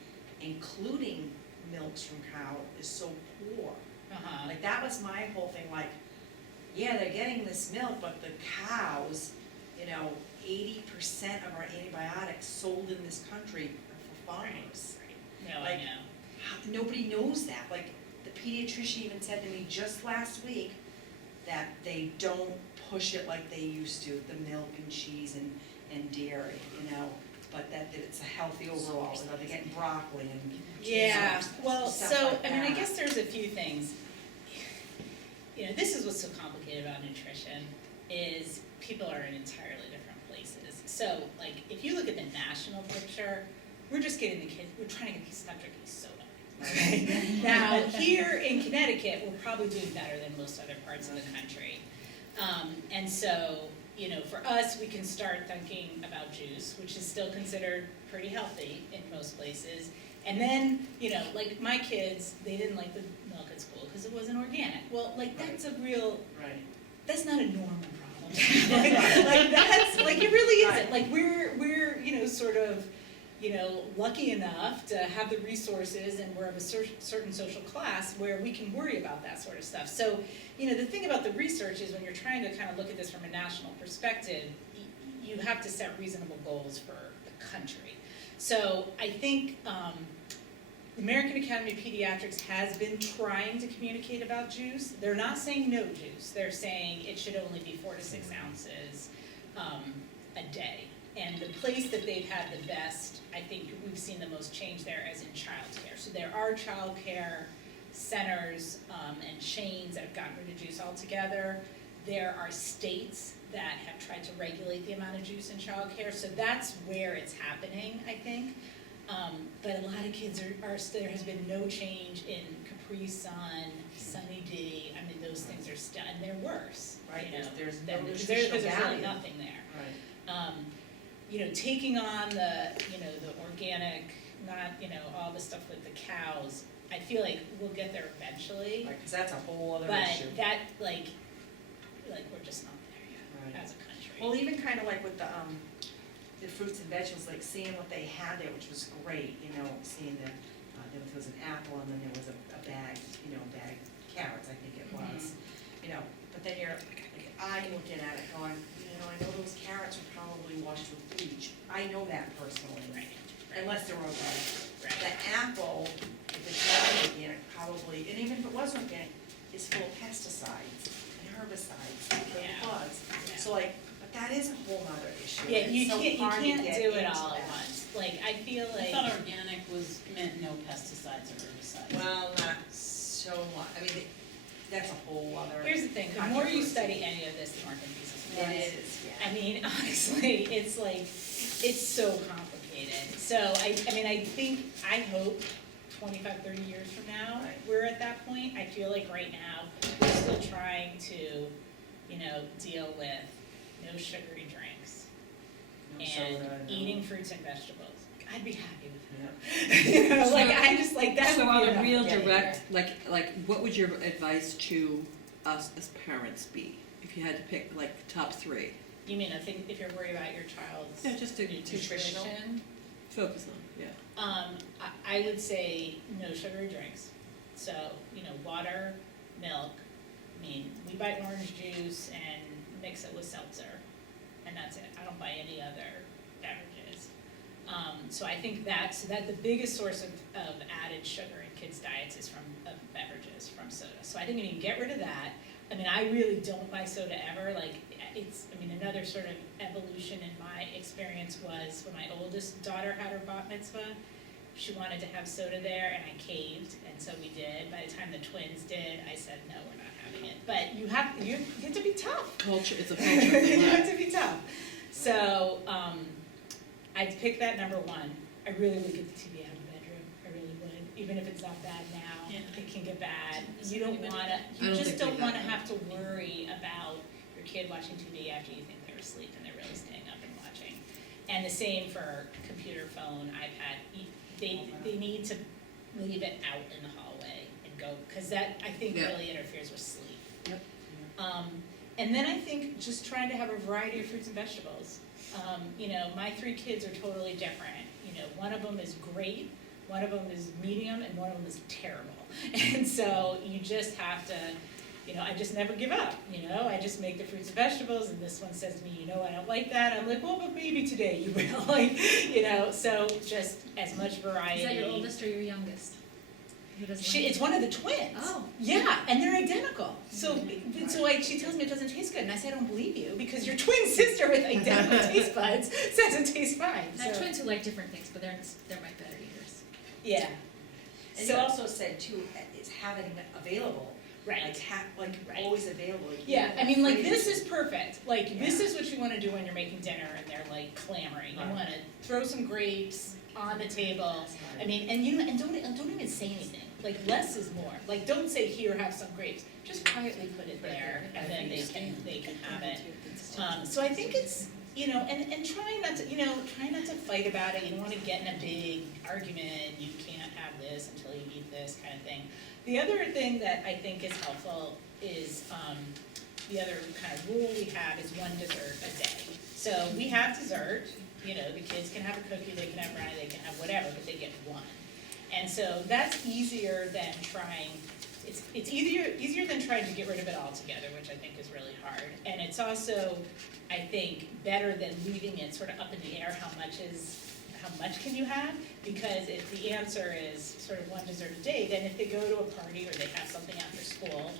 including milks from cow, is so poor. Uh-huh. Like, that was my whole thing, like, yeah, they're getting this milk, but the cows, 80% of our antibiotics sold in this country are for farmers. No, I Like, know. Nobody knows that. Like, the pediatrician even said to me just last week that they don't push it like they used to, the milk and cheese and dairy, but that it's a healthy overall, they're getting broccoli and Yeah, well, stuff so, like I mean, I that. guess there's a few things. This is what's so complicated about nutrition, is people are in entirely different places. So, like, if you look at the national picture, we're just getting the kids, we're trying to get these stop drinking soda. Okay? Now, here in Connecticut, we're probably doing better than most other parts of the country. And so, for us, we can start thinking about juice, which is still considered pretty healthy in most places. And then, like my kids, they didn't like the milk at school because it wasn't organic. Well, like, that's a real, Right. that's not a normal problem. like that's, like, it really isn't. Like, we're sort of, lucky enough to have the resources, and we're of a certain social class where we can worry about that sort of stuff. So, the thing about the research is when you're trying to kind of look at this from a national perspective, you have to set reasonable goals for the country. So I think the American Academy of Pediatrics has been trying to communicate about juice. They're not saying no juice. They're saying it should only be 4 to 6 ounces a day. And And the place that they've had the best, I think we've seen the most change there as in childcare. So there are childcare centers and chains that have gotten rid of juice altogether. There are states that have tried to regulate the amount of juice in childcare, so that's where it's happening, I think. But a lot of kids are there has been no change in Capri Sun, Sunny D. I mean, those things are still, and they're worse. Right, You know, there's no than- nutritional there's really value. nothing there. Right. You know, taking on the, you know, the organic, not, you know, all the stuff with the cows, I feel like we'll get there eventually. Right, 'cause that's a whole other But issue. that, like we're just not there yet Right. as a country. Well, even kind of like with the fruits and vegetables, like seeing what they had there, which was great, you know, seeing that, there was an apple and then there was a bag, you know, bag of carrots, I think it was. You know, but then you're, like, I'm looking at it going, you know, I know those carrots were probably washed with bleach. I know that personally. Right. Unless they're organic. Right. The apple, if it's not organic, probably, and even if it was organic, is full of pesticides and herbicides and killing Yeah. bugs. Yeah. So like, but that is a whole nother issue. Yeah, you It's so can't, hard to you can't get do it into all at that. once. Like, I feel I like. thought organic was, meant no pesticides or herbicides. Well, not so much, I mean, that's a whole other. Here's the thing, the more you controversy. study any of this, the more confusing it It is. is, yeah. I mean, honestly, it's like, it's so complicated. So I mean, I think, I hope 25, 30 years from now, Right. we're at that point. I feel like right now, we're still trying to, you know, deal with no sugary drinks No and soda, no- eating fruits and vegetables. I'd be happy with Yeah. that. You know, like, I just, like, that So would be on a enough real for me. direct, like, what would your advice to us as parents be? If you had to pick, like, top three? You mean, I think if you're worried about your child's Yeah, just to nutrition? focus on, yeah. I would say no sugary drinks. So, you know, water, milk. I mean, we buy orange juice and mix it with seltzer, and that's it. I don't buy any other beverages. So I think that the biggest source of added sugar in kids' diets is from beverages, from soda. So I think we need to get rid of that. I mean, I really don't buy soda ever. Like, another sort of evolution in my experience was when my oldest daughter had her bat mitzvah. She wanted to have soda there, and I caved, and so we did. By the time the twins did, I said, no, we're not having it. But you have to be tough. Culture, it's a culture thing, You yeah. have to be tough. So, I'd pick that number one. I really would get the TV out of the bedroom. I really would, even if it's not bad now. Yeah. It can get bad. You don't wanna, I you don't just think don't we wanna got have to worry about your kid watching TV after you think they're asleep and they're really staying up and watching. And the same for computer, phone, iPad. They need to leave it out in the hallway and go, cause that, I think, Yeah. really interferes with sleep. Yep. And then I think just trying to have a variety of fruits and vegetables. You know, my 3 kids are totally different. You know, one of them is great, one of them is medium, and one of them is terrible. And so you just have to, you know, I just never give up, you know? I just make the fruits and vegetables, and this one says to me, you know, I don't like that. I'm like, well, but maybe today you will. Like, you know, so just as much variety. Is that your oldest or your youngest? Who doesn't like It's one of the twins. Oh. Yeah, and they're identical. So she tells me it doesn't taste good, and I say I don't believe you because your twin sister with identical taste buds says it tastes fine. I have So, twins who like different things, but they're my better eaters. yeah. And So- you also said too, is having it available. Right. Like Right. always available. You Yeah, can't I mean, like, freeze this it. is perfect. Like, this Yeah. is what you wanna do when you're making dinner and they're like clamoring. You Right. wanna throw some grapes on the table. I mean, and don't even say anything. Like, less is more. Like, don't say, here, have some grapes. Just quietly put it there, and then they can have it. So I think it's, you know, and trying not to fight about it. You don't wanna get in a big argument, you can't have this until you eat this kind of thing. The other thing that I think is helpful is, the other kind of rule we have is 1 dessert a day. So we have dessert, you know, the kids can have a cookie, they can have brownie, they can have whatever, but they get 1. And so that's easier than trying, it's easier than trying to get rid of it altogether, which I think is really hard. And it's also, I think, better than leaving it sort of up in the air, how much can you have? Because if the answer is sort of 1 dessert a day, then if they go to a party or they have something after school,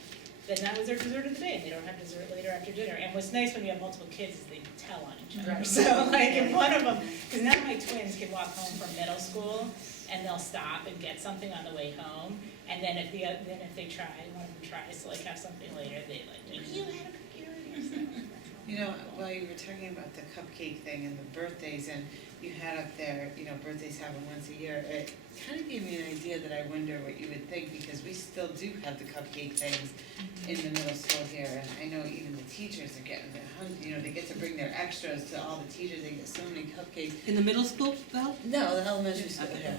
then that was their dessert of the day, and they don't have dessert later after dinner. And what's nice when you have multiple kids is they tell on each other. Right. So like if one of them, because now my twins can walk home from middle school, and they'll stop and get something on the way home, and then if they try, one of them tries to like have something later, they like, you had a cookie earlier. You know, while you were talking about the cupcake thing and the birthdays, and you had up there, you know, birthdays happen once a year, it kind of gave me an idea that I wonder what you would think, because we still do have the cupcake things in the middle school here, and I know even the teachers are getting you know, they get to bring their extras to all the teachers, they get so many cupcakes. In the middle school, Val? No, the elementary school, Okay. yeah.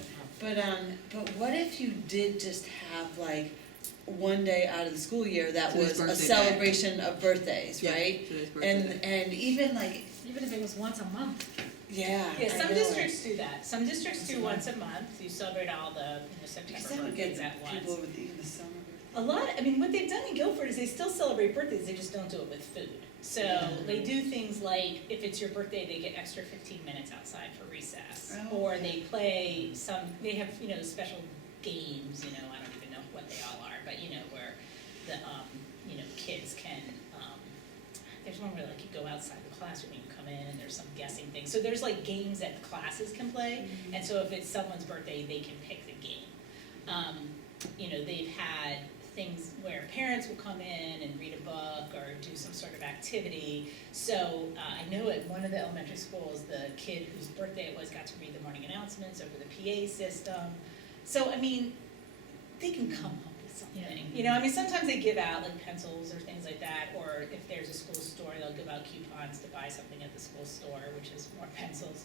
But what if you did just have like one day out of the school year that Today's was a birthday day. celebration of birthdays, Yeah, right? today's birthday. And even like, Even if it was once a month. yeah, Yeah, I some know. districts do that. Some districts do once a month. You celebrate all the September Because that would get birthdays at once. people over even the summer. A lot, I mean, what they've done in Guilford is they still celebrate birthdays, they just don't do it with food. So they do things like, if it's your birthday, they get extra 15 minutes outside for recess. Oh, Or okay. they play they have, you know, special games, you know, I don't even know what they all are, but you know, where the, you know, kids can, there's one where like you go outside the classroom and you come in and there's some guessing thing. So there's like games that the classes can play, and so if it's someone's birthday, they can pick the game. You know, they've had things where parents will come in and read a book or do some sort of activity. So I know at one of the elementary schools, the kid whose birthday it was got to read the morning announcements over the PA system. So, I mean, they can come up with something. Yeah. You know, I mean, sometimes they give out like pencils or things like that, or if there's a school store, they'll give out coupons to buy something at the school store, which is more pencils.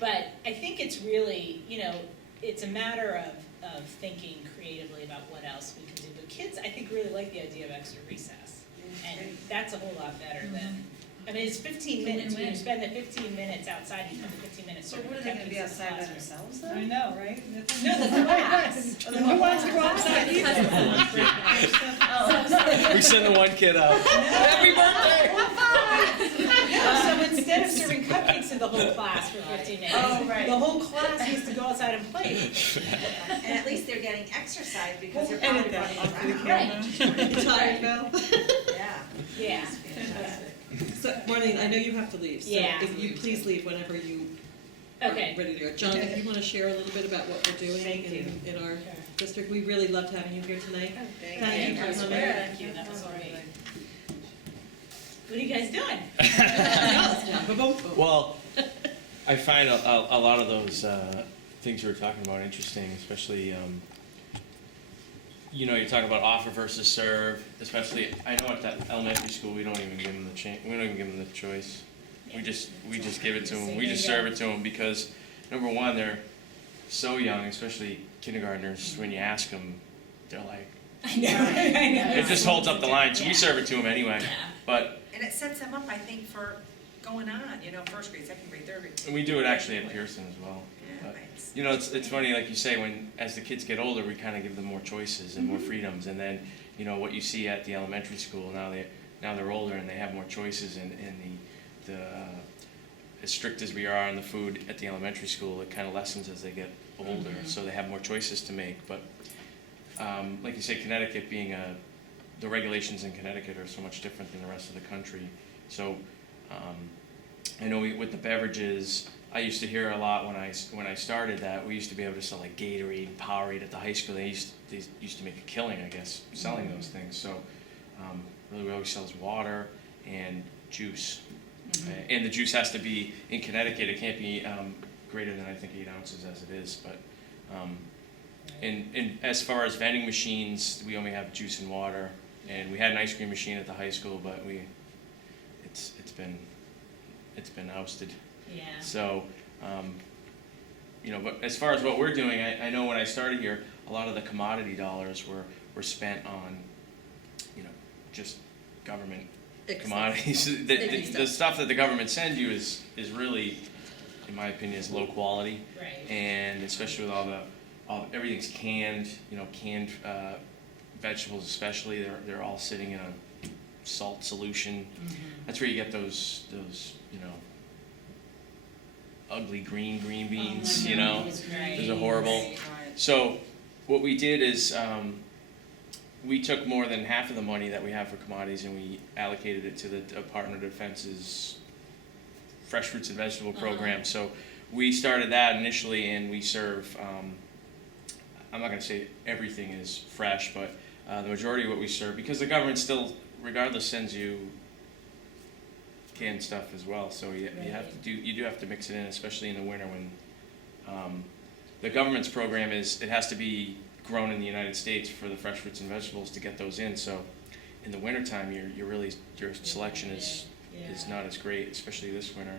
But I think it's really, you know, it's a matter of thinking creatively about what else we can do. But kids, I think, really like the idea of extra recess. And that's a whole lot better than, I mean, it's 15 It's a minutes, when you win-win. spend the 15 minutes outside, you spend the 15 minutes So serving what are they gonna be cupcakes in the outside by classroom. themselves I then? know, right? No, the class. Who wants to go outside We send the one kid out. Happy birthday! No, so instead of serving cupcakes to the whole class for 15 minutes, Oh, right. the whole class needs to go outside and play. And at least they're getting exercise because they're Edit probably that running off the around. camera. Tired, Val? Yeah. Yeah. So, Marlene, I know you have to leave, so Yeah. if you please leave whenever you are Okay. ready to go. John, if you want to share a little bit about what we're doing Thank you. in our district, we really loved having you here tonight. Thank Thank you you. for That's coming. great. Thank you, that was great. What are you guys doing? Yeah, boom. Well, I find a lot of those things you were talking about interesting, especially, you know, you're talking about offer versus serve, especially, I know at that elementary school, we don't even give them we don't even give them the choice. We just give it to them, we just serve it to them, because, number one, they're so young, especially kindergartners, when you ask them, they're like, I know. it just holds up the line, so we Yeah. serve it to them anyway. Yeah. But And it sets them up, I think, for going on, you know, first grade, second grade, third grade. and we do it actually at Pearson as well. Yeah, But, it's- you know, it's funny, like you say, when, as the kids get older, we kind of give them more choices and more freedoms, and then, you know, what you see at the elementary school, now they're older and they have more choices, and the as strict as we are on the food at the elementary school, it kind of lessens as they get older, so they have more choices to make. But like you say, Connecticut being the regulations in Connecticut are so much different than the rest of the country. So I know with the beverages, I used to hear a lot when I started that we used to be able to sell like Gatorade and Powerade at the high school. They used to make a killing, I guess, selling those things. So really, we always sell is water and juice. And the juice has to be in Connecticut. It can't be greater than, I think, 8 ounces as it is. But and as far as vending machines, we only have juice and water. And we had an ice cream machine at the high school, but it's been ousted. Yeah. So, you know, but as far as what we're doing, I know when I started here, a lot of the commodity dollars were spent on, you know, just government commodities. The stuff that the government sends you is really, in my opinion, is low quality. Right. And especially with everything's canned, you know, canned vegetables especially, they're all sitting in a salt solution. That's where you get those you know, ugly green beans, you know. Those are horrible. So what we did is we took more than half of the money that we have for commodities and we allocated it to the Department of Defense's fresh fruits and vegetable program. So we started that initially, and we serve, I'm not going to say everything is fresh, but the majority of what we serve, because the government still, regardless, sends you canned stuff as well. So you do have to mix it in, especially in the winter when the government's program is, it has to be grown in the United States for the fresh fruits and vegetables to get those in. So in the wintertime, your selection is not as great, especially this winter.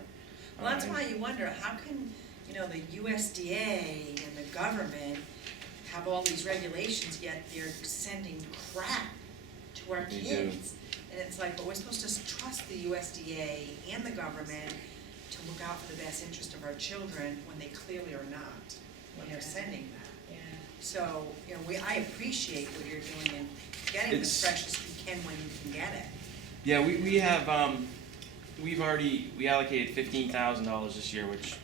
Well, that's why you wonder, how can, you know, the USDA and the government have all these regulations, yet they're sending crap to our They do. kids? And it's like, but we're supposed to trust the USDA and the government to look out for the best interest of our children when they clearly are not, when they're sending that. Yeah. So, you know, I appreciate what you're doing and getting the It's- freshest you can when you can get it. Yeah, we have, we allocated $15,000 this year, which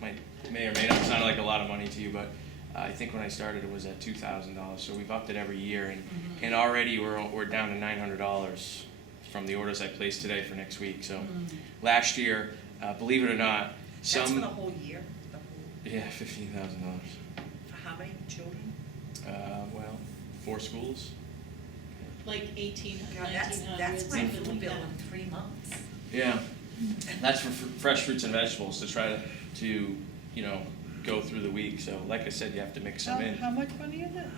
may or may not sound like a lot of money to you, but I think when I started it was at $2,000, so we've upped it every year, and already we're down to $900 from the orders I placed today for next week. So last year, believe it or not, That's for the whole year? The whole, yeah, $15,000. for how many children? Well, 4 schools. Like 1,800, God, 1,900. that's my something food like bill that. in 3 months. Yeah, that's for fresh fruits and vegetables to try to go through the week. So like I said, you have to mix them in. How much money is it? Wow.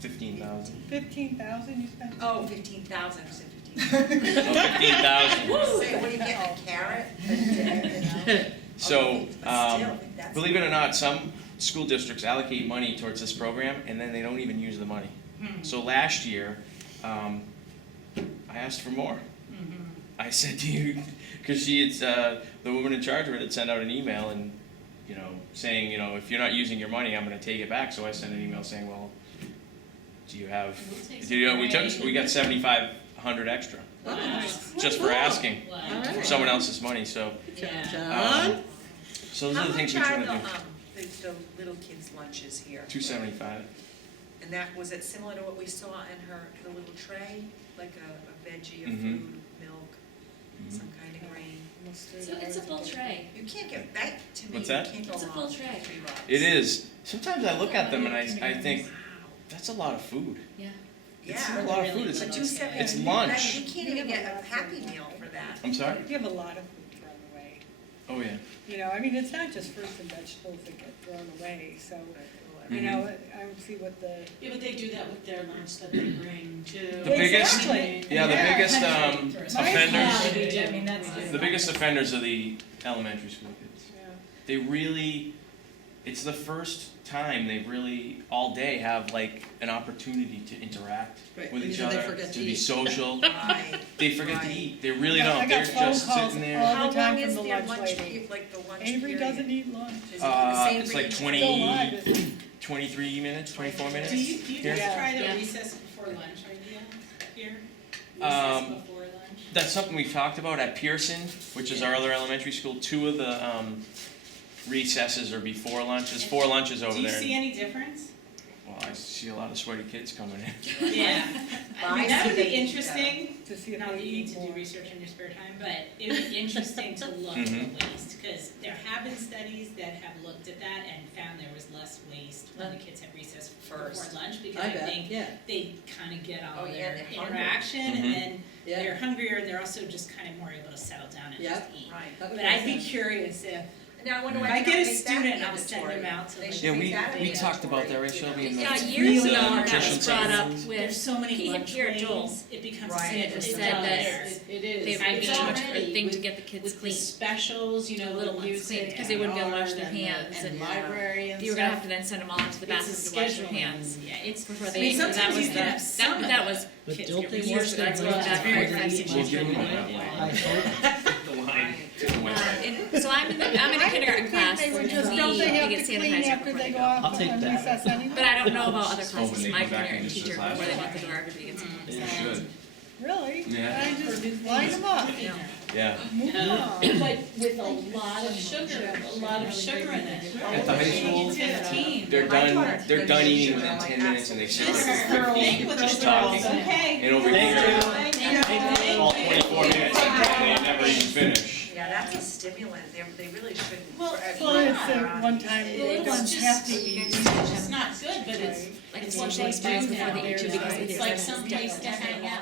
15,000. 15,000 you spent? Oh, 15,000, I said 15. Oh, 15,000. Say, what do you get, a carrot? So, But still, that's- believe it or not, some school districts allocate money towards this program and then they don't even use the money. So last year, I asked for more. I said to you, because the woman in charge of it had sent out an email and, saying, if you're not using your money, I'm going to take it back. So I sent an email saying, well, do you have, we got 7,500 extra just for asking Wow. for someone else's money. So, John? so those How are the things much we are try to do. the little kids' lunches here? $2.75. And that, was it similar to what we saw in the little tray? Like a veggie, a Mhm. food, milk, some kind of grain? It's a full tray. You can't get, that to me, What's you that? can't go It's a full wrong tray. for $3. It is. Sometimes I look at them and I think, Wow. that's a lot of food. Yeah. It's Yeah. a lot of food. For It's $2.75, it's lunch. you can't even get a Happy Meal for that. I'm sorry? You have a lot of food thrown away. Oh, yeah. You know, I mean, it's not just fruits and vegetables that get thrown away, so, you Mhm. know, I would see what the. Yeah, but they do that with their lunch that they bring to. The biggest- Exactly. Yeah, the biggest offenders, I mean, that's the biggest offenders are the elementary school kids. Yeah. They really, it's the first time they really all day have like an opportunity to interact Right, with and each then they other, forget to to be eat. social. Right. They forget to Right. eat. They really I don't. They're got phone just calls sitting there. all How the time long from is the their lunch lunch, lady. like the lunch Avery period? doesn't eat lunch. Is it the same It's for like each Still 20, alive. 23 minutes, 24 minutes. Do you Here. guys try the Yeah. recess before lunch idea here? Um, Recess before lunch? That's something we've talked about at Pearson, which is our other elementary school. 2 of the recesses are before lunch. There's 4 lunches over Do you there. see any difference? Well, I see a lot of sweaty kids coming in. Yeah. I mean, that would be I see they eat interesting, To see if not they that you need eat to more. do research in your spare time, but it would be interesting to look at Mhm. the waste, because there have been studies that have looked at that and found there was less waste when the kids had recess before First. lunch, because I I bet, think yeah. they kind of get all Oh, yeah, their they're hungry. interaction, Mhm. and then Yeah. they're hungrier, and they're also just kind of more able to settle down and just Yep. eat. Right. That would But make I'd be sense. curious if Now, I wonder if why I they get don't a make that student, I'll send mandatory. them out to They like. should Yeah, make we that we talked about that, right, mandatory, Shelby? In the, Yeah, It's years really ago, that nutrition was brought up savings. with, There's so many He- lunch here at Joel. lanes, it becomes Right. It just it's said all that there. It is. they would be It's too much of a already thing to with- get the kids with clean. the specials, you know, Little little ones use clean, it 'cause they wouldn't be able to wash and their hands the and- library and You were gonna stuff. have to then send them all into the It's a bathroom to wash their scheduling. hands Yeah, it's, before I they mean, ate. So that sometimes was you can have some of that was But kids don't get they research, wash so their that's hands why it's after very they fast eat? to We'll choose give them one. that I line. hope. The line to the winter. and so I'm in a kindergarten class, They and would the just, don't they have biggest to clean sanitizer after before they they go go. off I'll take on that. recess anyway? But I don't know about other Oh, when classes. they My go back kindergarten into teacher, class. before they went to the door, everybody gets They should. Really? Yeah. I just line them up. Yeah. Move them on. But with a lot of sugar in it. At the high school, 15. they're done eating within 10 minutes and they sit there for 15 just talking. And over here, all 24 minutes and they never even finish. Yeah, that's a stimulant, they really shouldn't. Well, It's one time The they little don't ones have to just, eat. it's just not good, but it's Like a what social they experience do before now. they eat you because they It's get like stressed. some place to hang out.